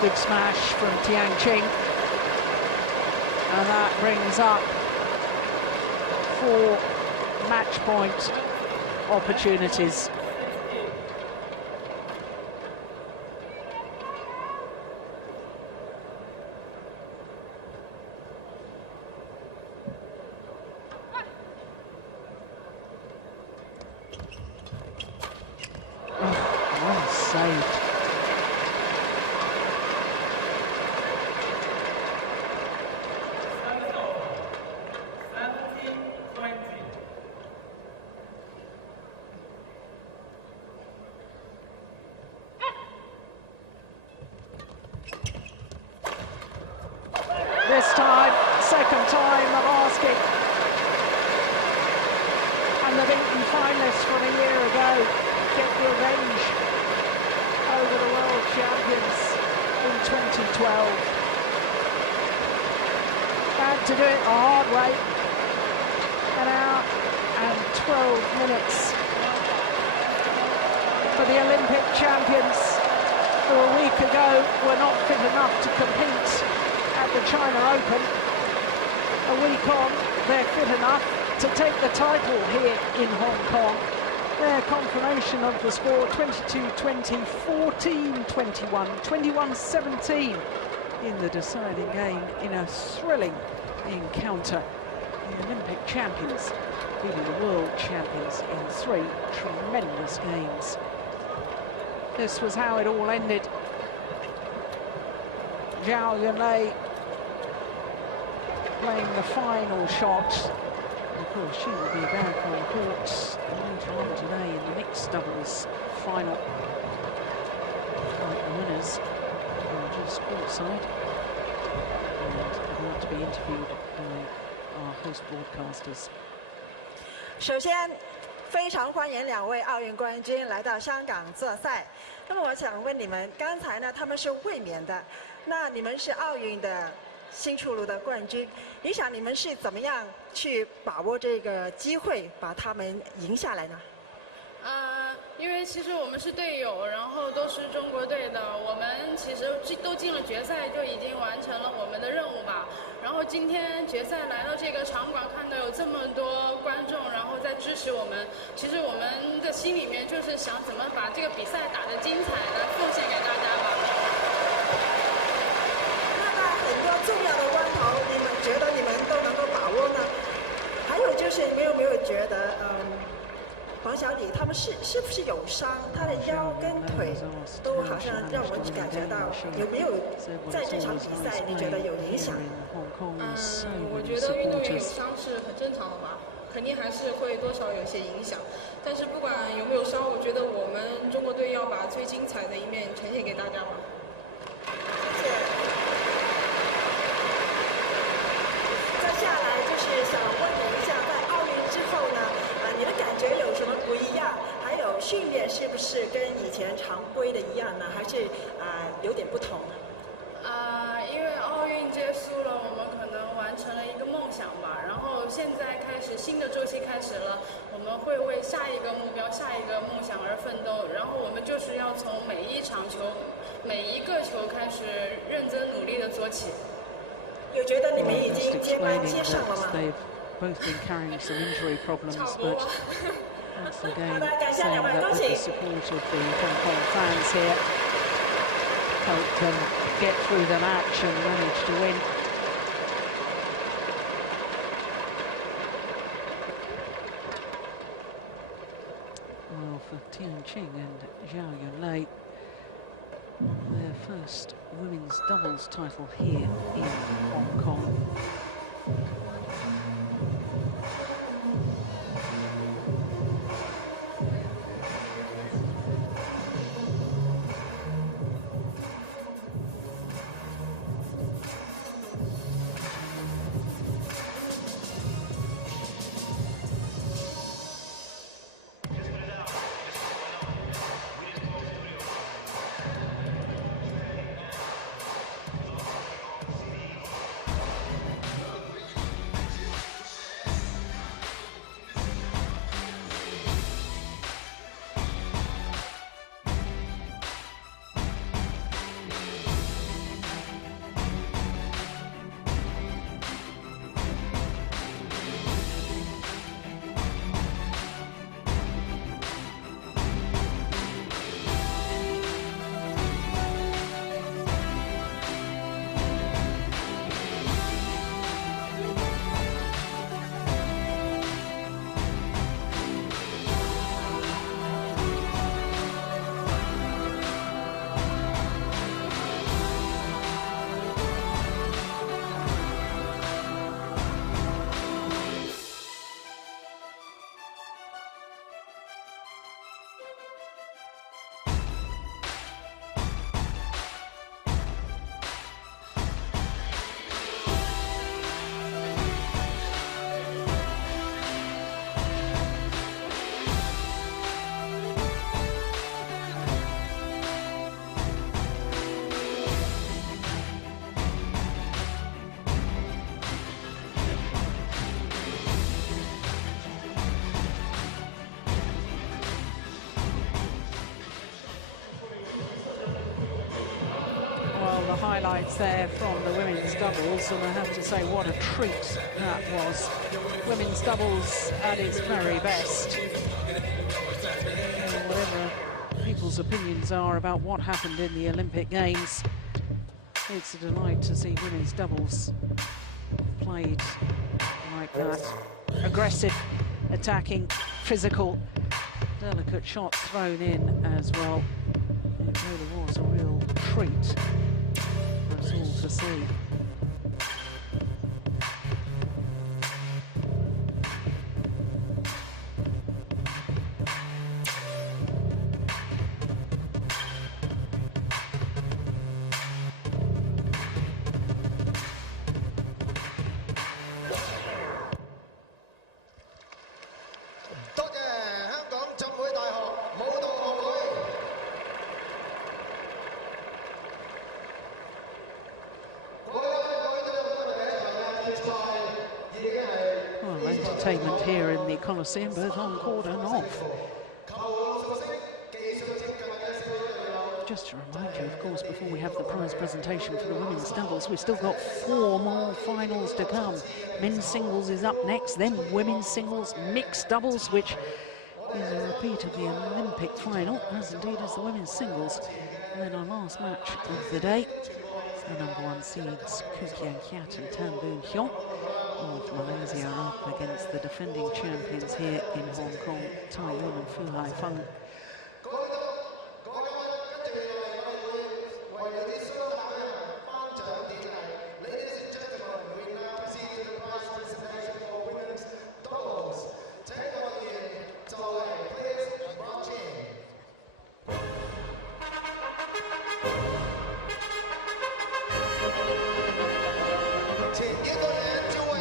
Good smash from Tian Qing, and that brings up 4 match point opportunities. Oh, well saved. this time, second time of asking. And the beaten finalists from a year ago get revenge over the world champions in 2012. Had to do it the hard way. An hour and 12 minutes for the Olympic champions, who a week ago were not fit enough to compete at the China Open. A week on, they're fit enough to take the title here in Hong Kong. Their confirmation of the score, 22-20, 14-21, 21-17 in the deciding game in a thrilling encounter. The Olympic champions beating the world champions in 3 tremendous games. This was how it all ended. Zhao Yunlei playing the final shot. Of course, she will be back on court later on today in the mixed doubles final. Like the winners are just courtside and about to be interviewed by our host broadcasters. 首先，非常欢迎2位奥运冠军来到香港作赛。那么，我想问你们，刚才呢他们是卫冕的，那你们是奥运的新出炉的冠军，你想你们是怎么样去把握这个机会，把他们赢下来呢？因为其实我们是队友，然后都是中国队的，我们其实都进了决赛，就已经完成了我们的任务吧。然后今天决赛来到这个场馆，看到有这么多观众，然后在支持我们，其实我们的心里面就是想怎么把这个比赛打得精彩的奉献给大家吧。那在很多重要的关头，你们觉得你们都能够把握呢？还有就是你们有没有觉得，黄小李他们是不是有伤？他的腰跟腿都好像让我们感觉到，有没有在这场比赛你觉得有影响？我觉得运动员有伤是很正常的吧，肯定还是会多少有些影响。但是不管有没有伤，我觉得我们中国队要把最精彩的一面呈现给大家吧。谢谢。再下来就是想问你一下，在奥运之后呢？你的感觉有什么不一样？还有训练是不是跟以前常规的一样呢？还是有点不同呢？因为奥运结束了，我们可能完成了一个梦想吧。然后现在开始新的周期开始了，我们会为下一个目标、下一个梦想而奋斗。然后我们就是要从每一场球、每一个球开始认真努力的做起。有觉得你们已经接班接上了吗？ Both been carrying some injury problems, but once again saying that with the support of the Hong Kong fans here, helped them get through the match and manage to win. Well, for Tian and Zhao Yunlei, their first women's doubles title here in Hong Kong. highlights there from the women's doubles, and I have to say what a treat that was. Women's doubles at its very best. Whatever people's opinions are about what happened in the Olympic Games, it's a delight to see women's doubles played like that. Aggressive, attacking, physical, delicate shots thrown in as well. It really was a real treat for us all to see. Entertainment here in the Coliseum, both on court and off. Just to remind you, of course, before we have the prize presentation for the women's doubles, we've still got 4 more finals to come. Men's singles is up next, then women's singles, mixed doubles, which is a repeat of the Olympic final, as indeed is the women's singles. And then our last match of the day, the #1 seeds Tian and Tan of Malaysia are up against the defending champions here in Hong Kong, Tian and Feng.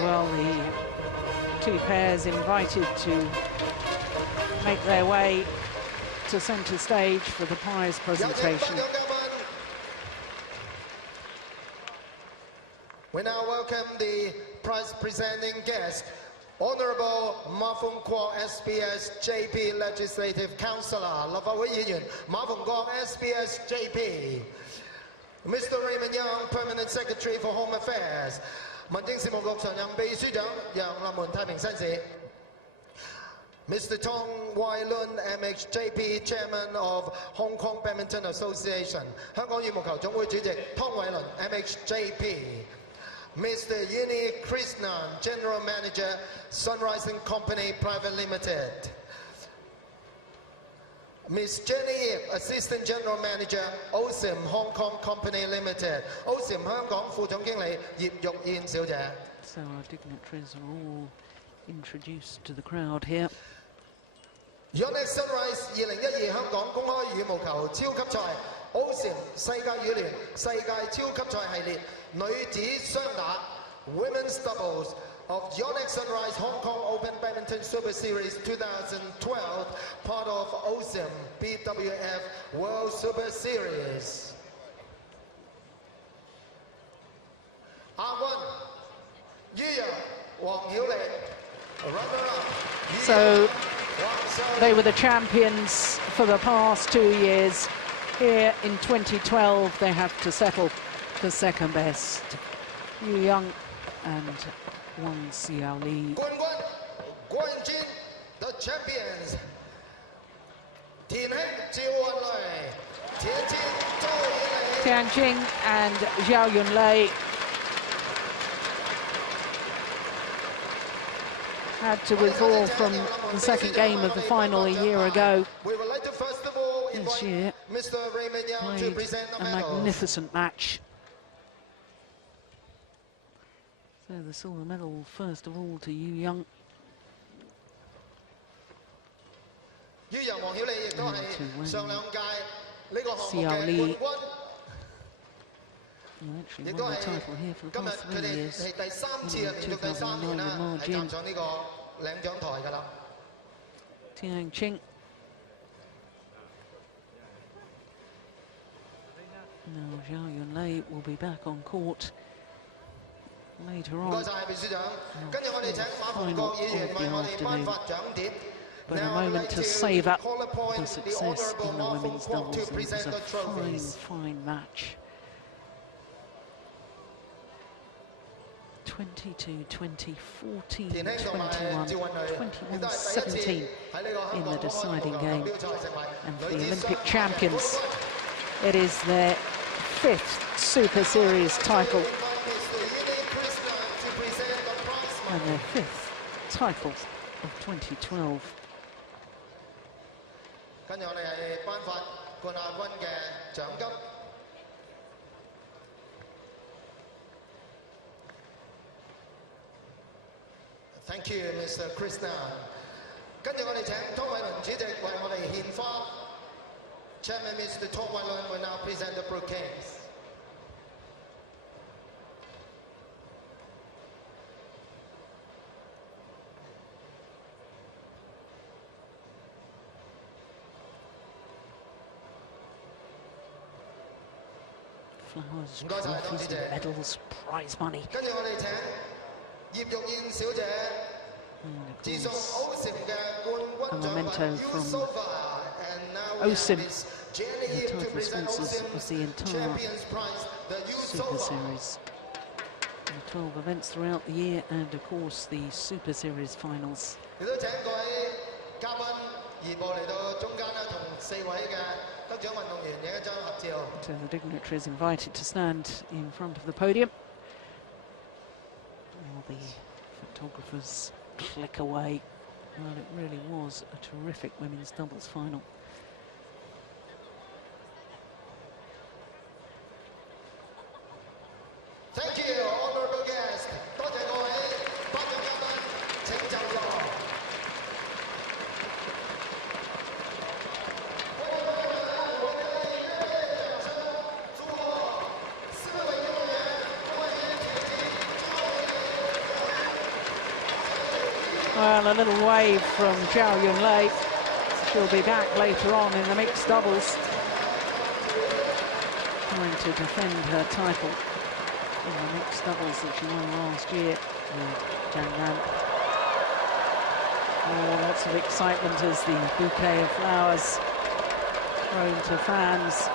Well, the 2 pairs invited to make their way to centre stage for the prize presentation. We now welcome the prize presenting guest, Honourable Ma Fung Kwok, SBS JP Legislative Councillor, 立法會議員馬逢國 SBS JP, Mr. Raymond Young, Permanent Secretary for Home Affairs, 民政事務局常任秘書長楊立門太平紳士 Mr. Tong Wai Lun, MHJP, Chairman of Hong Kong Badminton Association, 香港羽毛球總會主席湯偉倫 MHJP, Mr. Yunlei Krishnan, General Manager, Sunrise Hong Kong Private Limited, Miss Jenny Yip, Assistant General Manager, OSIM Hong Kong Company Limited, OSIM 香港副總經理葉玉燕小姐。 So our dignitaries are all introduced to the crowd here. Yonex-Sunrise 2012香港公開羽毛球超級賽 OSIM 世界羽聯世界超級賽系列女子雙打 Women's Doubles of Yonex-Sunrise Hong Kong Open Badminton Superseries 2012, part of OSIM BWF World Superseries. R1, Wang runner-up. So they were the champions for the past 2 years. Here in 2012, they have to settle for second best. Yu Young and Wang Xiaoli. The champions. Tian, Tian and Zhao Yunlei had to withdraw from the second game of the final a year ago. This year played a magnificent match. So the silver medal first of all to Yu Young. And to Xiaoli, who actually won the title here for the past 3 years, in 2009 with Ma Jin. Tian. Now Zhao Yunlei will be back on court later on, final of the afternoon. But a moment to savour the success in the women's doubles. It was a fine, fine match. 20-20, 14-21, 21-17 in the deciding game. And for the Olympic champions, it is their 5th Super Series title and their 5th title of 2012. 跟住我哋係頒發冠亞軍嘅獎金。Thank you, Mr. Krishna。跟住我哋請湯偉倫主席為我哋獻花。Chairman Mr. Tom Wai-lun will now present the bouquets. Flowers, trophies, medals, prize money. 跟住我哋請葉玉燕小姐自送 OSIM 嘅冠軍獎品 OSIM, the title sponsors of the entire Super Series. There are 12 events throughout the year, and of course the Super Series Finals. 亦都請各位嘉賓移步嚟到中間啦，同4位嘅得獎運動員影一張合照。So the dignitaries invited to stand in front of the podium. All the photographers click away. Well, it really was a terrific women's doubles final. Thank you, honourable guests. 多謝各位頒獎嘉賓，請就座。Well, a little wave from Zhao Yunlei. She'll be back later on in the mixed doubles, trying to defend her title in the mixed doubles that she won last year with Tian. Oh, lots of excitement as the bouquet of flowers thrown to fans.